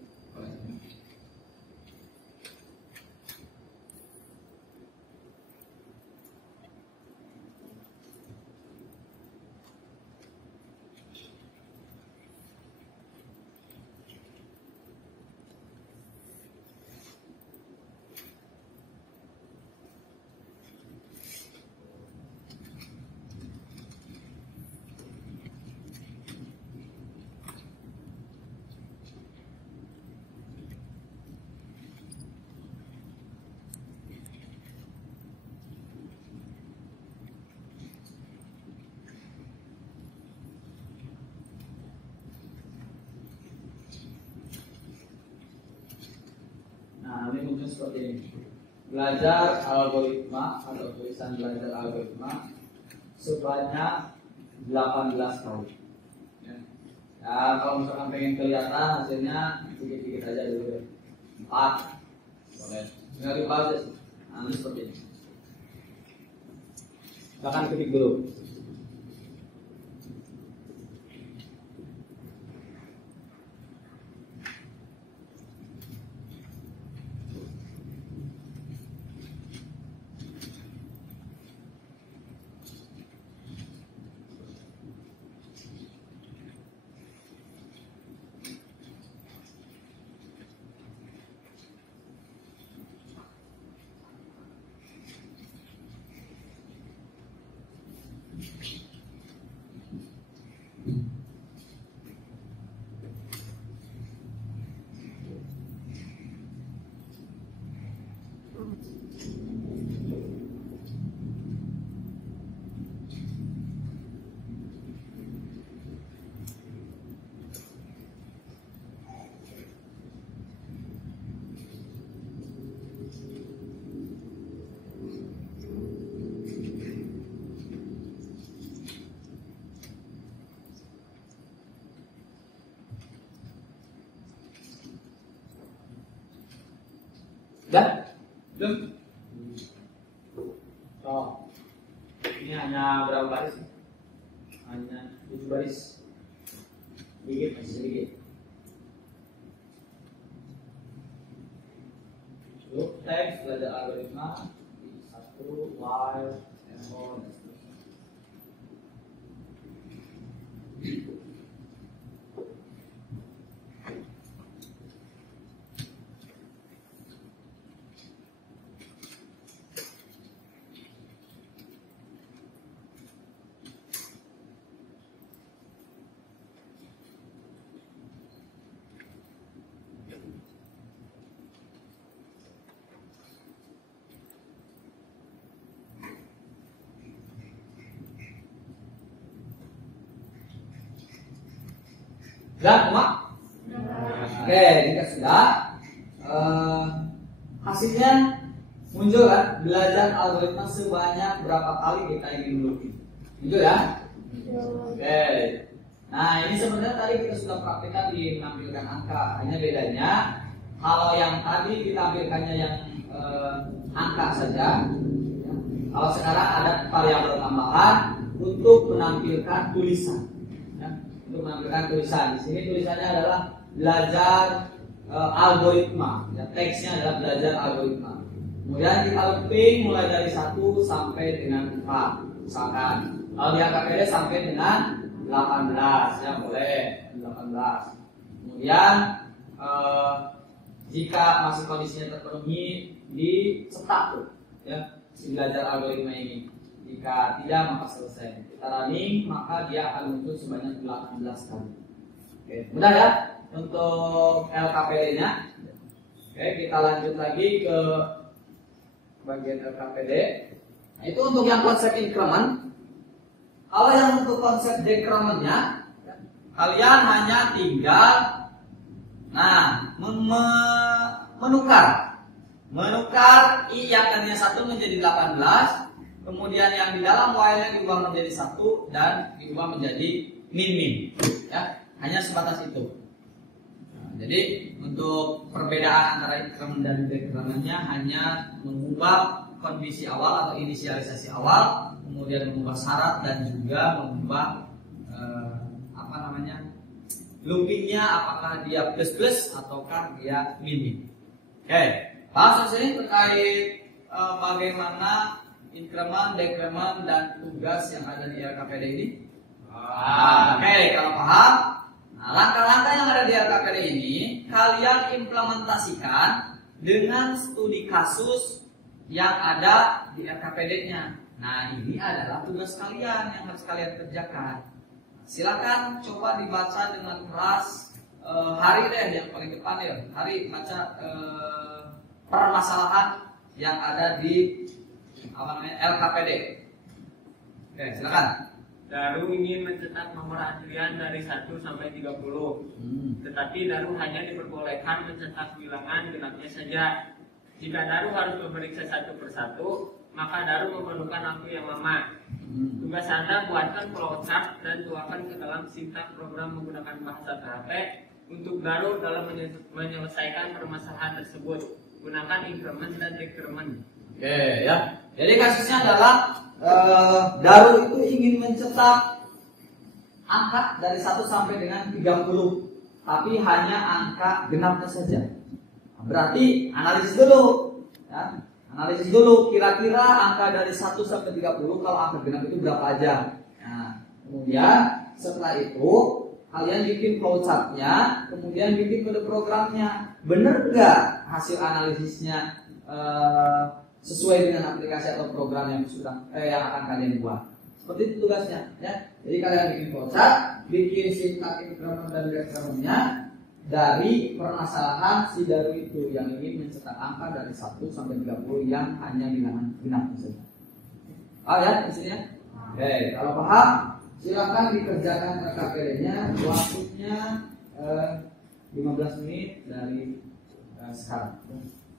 Nah, ini muncul seperti ini. Belajar algoritma atau tulisan belajar algoritma sebanyak 18 kali. Ya, kalau misalkan pengen kelihatan hasilnya sedikit-sedikit aja dulu. 4 boleh. Tinggal dibaca sih. Nah, ini seperti ini. Silakan ketik dulu. Dan belum. Oh, ini hanya berapa baris? Hanya 7 baris. Sedikit, masih sedikit. Look, teks belajar algoritma 1 while and on. Sudah, Mak? Oke, jika sudah, hasilnya muncul kan? Belajar algoritma sebanyak berapa kali kita ingin melukis. Muncul ya? Oke. Nah, ini sebenarnya tadi kita sudah praktekkan di menampilkan angka. Hanya bedanya, kalau yang tadi ditampilkannya yang angka saja, ya. Kalau sekarang ada variabel tambahan untuk menampilkan tulisan. Untuk menampilkan tulisan. Di sini tulisannya adalah belajar algoritma. Ya, teksnya adalah belajar algoritma. Kemudian kita looping mulai dari 1 sampai dengan 4. Misalkan kalau di AKPD sampai dengan 18, ya boleh 18. Kemudian jika masih kondisinya terpenuhi dicetak tuh, ya si belajar algoritma ini. Jika tidak maka selesai. Kita running maka dia akan muncul sebanyak 18 kali. Oke, mudah ya untuk LKPD-nya. Oke, kita lanjut lagi ke bagian LKPD. Nah, itu untuk yang konsep increment. Kalau yang untuk konsep decrement-nya, kalian hanya tinggal menukar I yang tadinya 1 menjadi 18. Kemudian yang di dalam while-nya diubah menjadi 1 dan diubah menjadi min. Ya, hanya sebatas itu. Nah, jadi untuk perbedaan antara increment dan decrement-nya hanya mengubah kondisi awal atau inisialisasi awal, kemudian mengubah syarat dan juga mengubah apa namanya, loopingnya apakah dia plus ataukah dia min. Oke, bahas ini terkait bagaimana increment, decrement dan tugas yang ada di LKPD ini. Oke, kalau paham, nah, langkah-langkah yang ada di LKPD ini kalian implementasikan dengan studi kasus yang ada di LKPD-nya. Nah, ini adalah tugas kalian yang harus kalian kerjakan. Silakan coba dibaca dengan keras. Hari deh yang paling depan ya. Hari baca permasalahan yang ada di LKPD. Oke, silakan. Daru ingin mencetak nomor antrian dari 1 sampai 30. Tetapi Daru hanya diperbolehkan mencetak bilangan genapnya saja. Jika Daru harus memeriksa satu persatu, maka Daru memerlukan waktu yang lama. Tugas Anda buatkan flowchart dan tuangkan ke dalam sintaks program menggunakan bahasa PHP untuk Daru dalam menyelesaikan permasalahan tersebut. Gunakan increment dan decrement. Oke ya. Jadi kasusnya adalah Daru itu ingin mencetak angka dari 1 sampai dengan 30, tapi hanya angka genapnya saja. Berarti analisis dulu, ya. Analisis dulu kira-kira angka dari 1 sampai 30 kalau angka genap itu berapa aja. Nah, kemudian setelah itu kalian bikin flowchartnya, kemudian bikin kode programnya. Bener nggak hasil analisisnya sesuai dengan aplikasi atau program yang yang akan kalian buat? Seperti itu tugasnya, ya. Jadi kalian bikin flowchart, bikin sintaks increment dan decrementnya dari permasalahan si Daru itu yang ingin mencetak angka dari 1 sampai 30 yang hanya bilangan genap saja. Oh ya, isinya. Oke, kalau paham, silakan dikerjakan LKPD-nya. Waktunya 15 menit dari sekarang.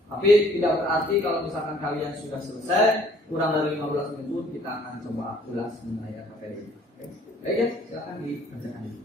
Tapi tidak berarti kalau misalkan kalian sudah selesai kurang dari 15 menit pun kita akan coba ulas mengenai LKPD. Oke, baik ya, silakan dikerjakan.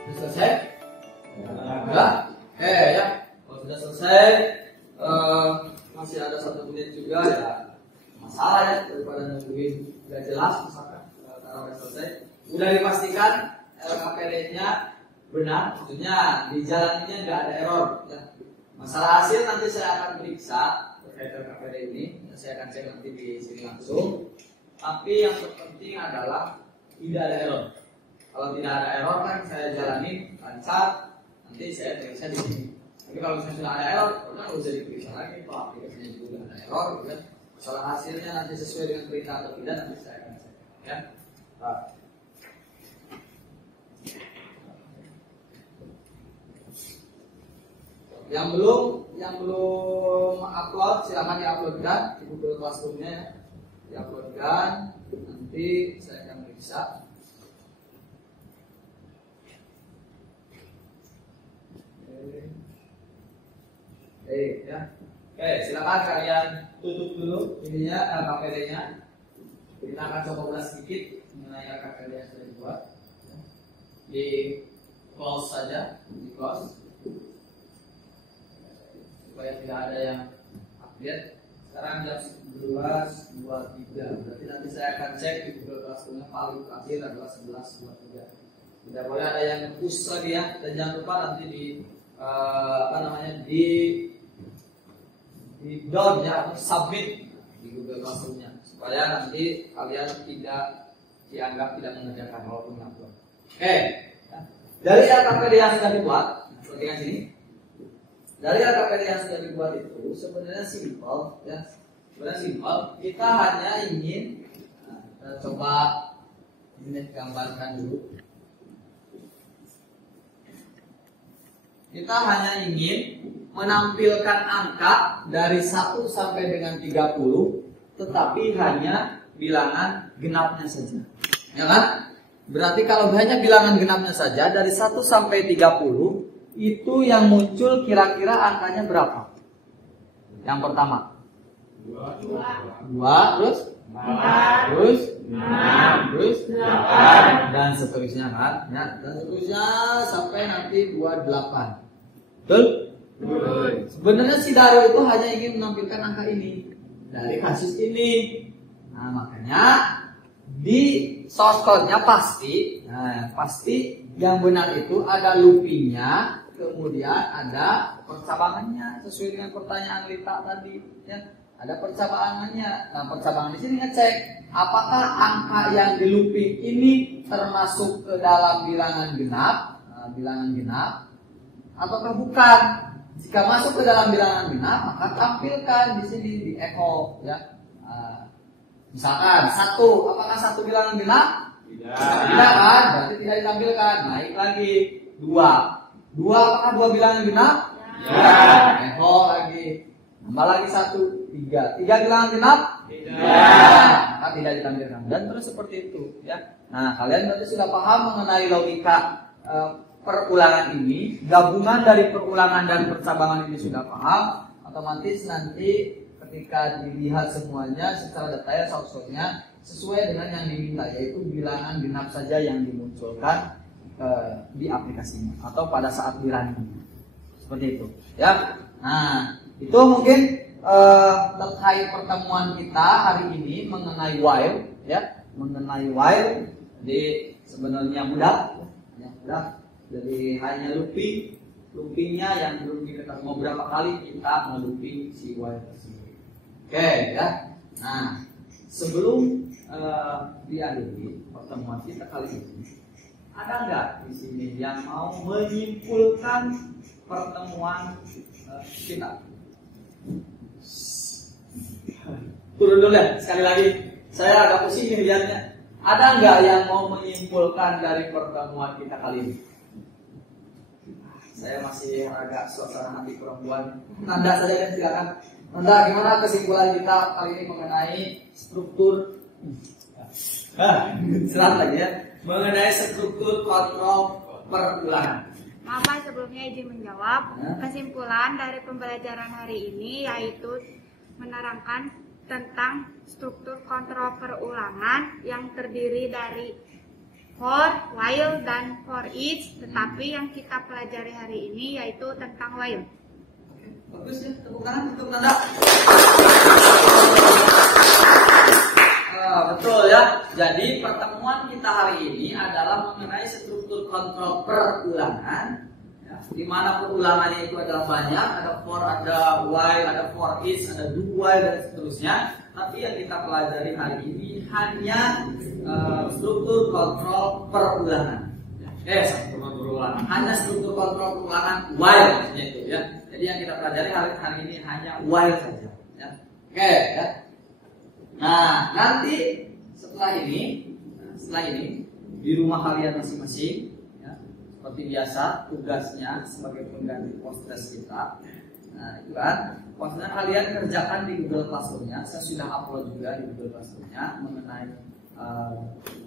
Sudah selesai? Enggak? Ya. Kalau sudah selesai, masih ada 1 menit juga ya. Masalah ya, daripada nungguin nggak jelas misalkan kalau udah selesai. Udah dipastikan LKPD-nya benar, maksudnya di jalannya nggak ada error. Ya. Masalah hasil nanti saya akan periksa terkait LKPD ini, saya akan cek nanti di sini langsung. Tapi yang terpenting adalah tidak ada error. Kalau tidak ada error kan saya jalani lancar, nanti saya periksa di sini. Tapi kalau misalnya sudah ada error, kan usah diperiksa lagi. Kalau aplikasinya juga ada error, kan masalah hasilnya nanti sesuai dengan perintah atau tidak nanti saya akan cek. Ya. Nah. Yang belum upload silakan diuploadkan di Google Classroom-nya, diuploadkan, nanti saya akan periksa. Ya. Oke, silakan kalian tutup dulu ininya LKPD-nya. Kita akan coba ulas sedikit mengenai LKPD yang sudah dibuat. Di close saja, di close. Supaya tidak ada yang update. Sekarang jam 11.23. Berarti nanti saya akan cek di Google Classroom-nya paling terakhir adalah 11.23. Tidak boleh ada yang push lagi ya. Dan jangan lupa nanti di di down ya atau submit di Google Classroom-nya supaya nanti kalian tidak dianggap tidak mengerjakan walaupun upload. Oke. Dari LKPD yang sudah dibuat, perhatikan sini. Dari LKPD yang sudah dibuat itu sebenarnya simpel ya. Sebenarnya simpel. Kita hanya ingin coba ini gambarkan dulu. Kita hanya ingin menampilkan angka dari 1 sampai dengan 30, tetapi hanya bilangan genapnya saja. Ya kan? Berarti kalau hanya bilangan genapnya saja dari 1 sampai 30, itu yang muncul kira-kira angkanya berapa? Yang pertama 2, terus 4, terus 6, terus 8, dan seterusnya kan? Ya, dan seterusnya sampai nanti 28. Betul? Sebenarnya si Daru itu hanya ingin menampilkan angka ini dari kasus ini. Nah, makanya di source code-nya pasti yang benar itu ada loopingnya, kemudian ada percabangannya sesuai dengan pertanyaan Lita tadi. Ya, ada percabangannya. Nah, percabangan di sini ngecek apakah angka yang di looping ini termasuk ke dalam bilangan genap, ataukah bukan. Jika masuk ke dalam bilangan genap, maka tampilkan di sini di echo ya. Misalkan 1, apakah 1 bilangan genap? Tidak kan? Berarti tidak ditampilkan. Naik lagi 2, apakah 2 bilangan genap? Ya. Echo lagi. Tambah lagi 1, 3 bilangan genap? Tidak. Maka tidak ditampilkan. Dan terus seperti itu ya. Nah, kalian berarti sudah paham mengenai logika perulangan ini, gabungan dari perulangan dan percabangan ini sudah paham, otomatis nanti ketika dilihat semuanya secara detail source-nya sesuai dengan yang diminta, yaitu bilangan genap saja yang dimunculkan di aplikasinya atau pada saat di running. Seperti itu ya. Nah, itu mungkin terkait pertemuan kita hari ini mengenai while ya, mengenai while. Jadi sebenarnya mudah. Jadi hanya loopingnya yang belum diketahui mau berapa kali kita melooping si while tersebut. Oke ya. Nah, sebelum diakhiri pertemuan kita kali ini, ada nggak di sini yang mau menyimpulkan pertemuan kita? Turun dulu ya, sekali lagi. Saya agak pusing nih lihatnya. Ada nggak yang mau menyimpulkan dari pertemuan kita kali ini? Saya masih agak suasana hati perempuan. Nanda saja kan, silakan. Nanda, gimana kesimpulan kita kali ini mengenai struktur? Serat lagi ya. Mengenai struktur kontrol perulangan. Mama sebelumnya izin menjawab. Kesimpulan dari pembelajaran hari ini yaitu menerangkan tentang struktur kontrol perulangan yang terdiri dari for, while, dan for each. Tetapi yang kita pelajari hari ini yaitu tentang while. Bagus ya, tepuk tangan untuk Nanda. Betul ya. Jadi pertemuan kita hari ini adalah mengenai struktur kontrol perulangan. Ya, di mana perulangannya itu adalah banyak, ada for, ada while, ada for each, ada do while dan seterusnya. Tapi yang kita pelajari hari ini hanya struktur kontrol perulangan. Struktur perulangan. Hanya struktur kontrol perulangan while maksudnya itu ya. Jadi yang kita pelajari hari ini hanya while saja. Ya. Oke ya. Nah nanti setelah ini di rumah kalian masing-masing, ya, seperti biasa tugasnya sebagai pengganti post-test kita. Nah itu kan, maksudnya kalian kerjakan di Google Classroom-nya. Saya sudah upload juga di Google Classroom-nya mengenai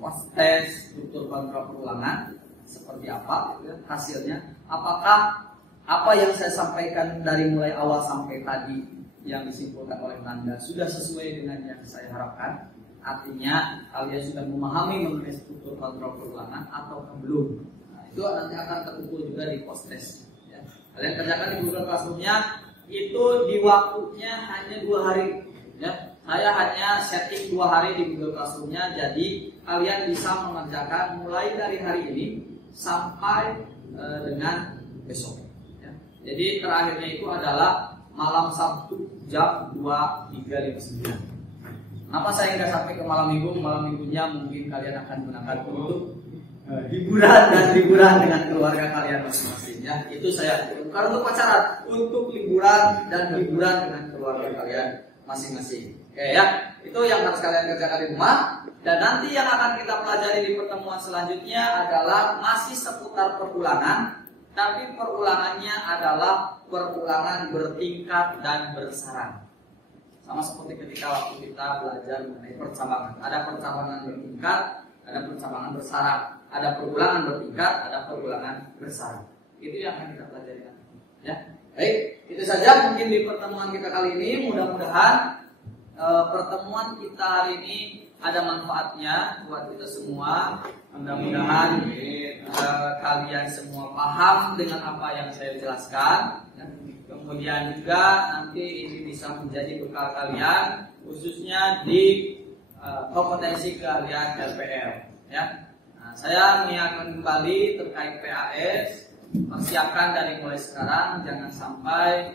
post-test struktur kontrol perulangan seperti apa gitu ya, hasilnya. Apakah apa yang saya sampaikan dari mulai awal sampai tadi yang disimpulkan oleh Nanda sudah sesuai dengan yang saya harapkan? Artinya kalian sudah memahami mengenai struktur kontrol perulangan atau belum? Nah, itu nanti akan terukur juga di post-test. Ya. Kalian kerjakan di Google Classroom-nya itu di waktunya hanya 2 hari. Ya. Saya hanya setting 2 hari di Google Classroom-nya, jadi kalian bisa mengerjakan mulai dari hari ini sampai dengan besok. Ya. Jadi terakhirnya itu adalah malam Sabtu jam 23.59. Kenapa saya nggak sampai ke malam minggu? Malam minggunya mungkin kalian akan gunakan untuk hiburan dengan keluarga kalian masing-masing. Ya, itu saya bukan untuk pacaran, untuk liburan dan hiburan dengan keluarga kalian masing-masing. Oke ya, itu yang harus kalian kerjakan di rumah. Dan nanti yang akan kita pelajari di pertemuan selanjutnya adalah masih seputar perulangan, tapi perulangannya adalah perulangan bertingkat dan bersarang. Sama seperti ketika waktu kita belajar mengenai percabangan. Ada percabangan bertingkat, ada percabangan bersarang. Ada perulangan bertingkat, ada perulangan bersarang. Itu yang akan kita pelajari nanti. Ya, baik, itu saja mungkin di pertemuan kita kali ini. Mudah-mudahan pertemuan kita hari ini ada manfaatnya buat kita semua. Mudah-mudahan kalian semua paham dengan apa yang saya jelaskan. Ya. Kemudian juga nanti ini bisa menjadi bekal kalian khususnya di kompetensi keahlian LPL. Ya. Nah, saya mengingatkan kembali terkait PAS, persiapkan dari mulai sekarang, jangan sampai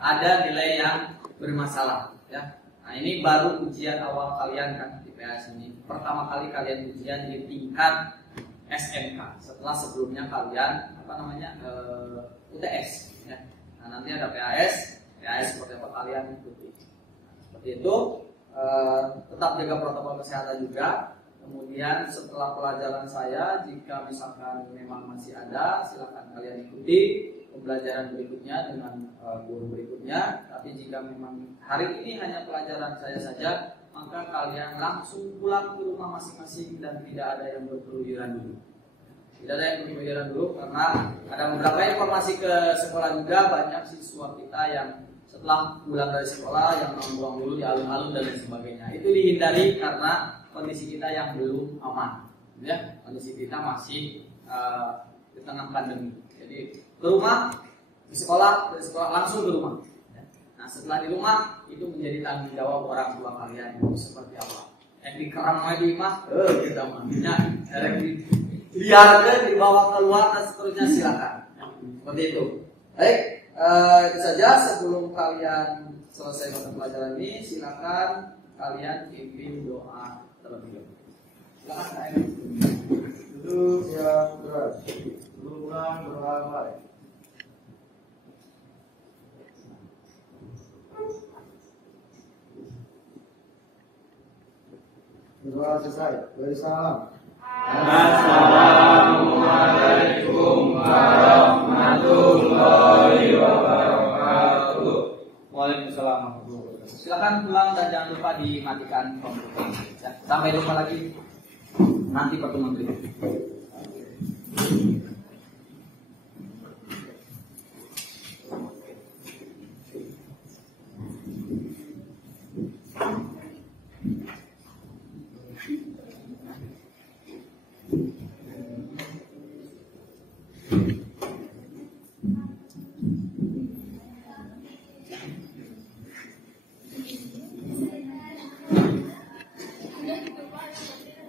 ada nilai yang bermasalah. Ya. Nah ini baru ujian awal kalian kan di PAS ini. Pertama kali kalian ujian di tingkat SMK. Setelah sebelumnya kalian UTS. Ya. Nah nanti ada PAS seperti apa kalian ikuti. Nah, seperti itu. Tetap jaga protokol kesehatan juga. Kemudian setelah pelajaran saya, jika misalkan memang masih ada, silakan kalian ikuti pembelajaran berikutnya dengan guru berikutnya. Tapi jika memang hari ini hanya pelajaran saya saja, maka kalian langsung pulang ke rumah masing-masing dan tidak ada yang berkeluyuran dulu. Tidak ada yang berkeluyuran dulu karena ada beberapa informasi ke sekolah juga. Banyak siswa kita yang setelah pulang dari sekolah yang membuang dulu di alun-alun dan lain sebagainya. Itu dihindari karena kondisi kita yang belum aman, ya. Kondisi kita masih di tengah pandemi. Jadi ke rumah, dari sekolah langsung ke rumah. Nah setelah di rumah itu menjadi tanggung jawab orang tua kalian seperti apa. Yang dikeram di rumah, kita maunya biarkan dibawa keluar dan seterusnya silakan. Seperti itu. Baik, itu saja sebelum kalian selesai mata pelajaran ini, silakan kalian pimpin doa terlebih dahulu. Silakan. Duduk yang berat. Berulang berulang. Doa selesai. Beri salam. Assalamualaikum warahmatullahi wabarakatuh. Waalaikumsalam warahmatullahi wabarakatuh. Silakan pulang dan jangan lupa dimatikan komputer. Ya, sampai jumpa lagi nanti pertemuan berikutnya. gitu Pak, yang penting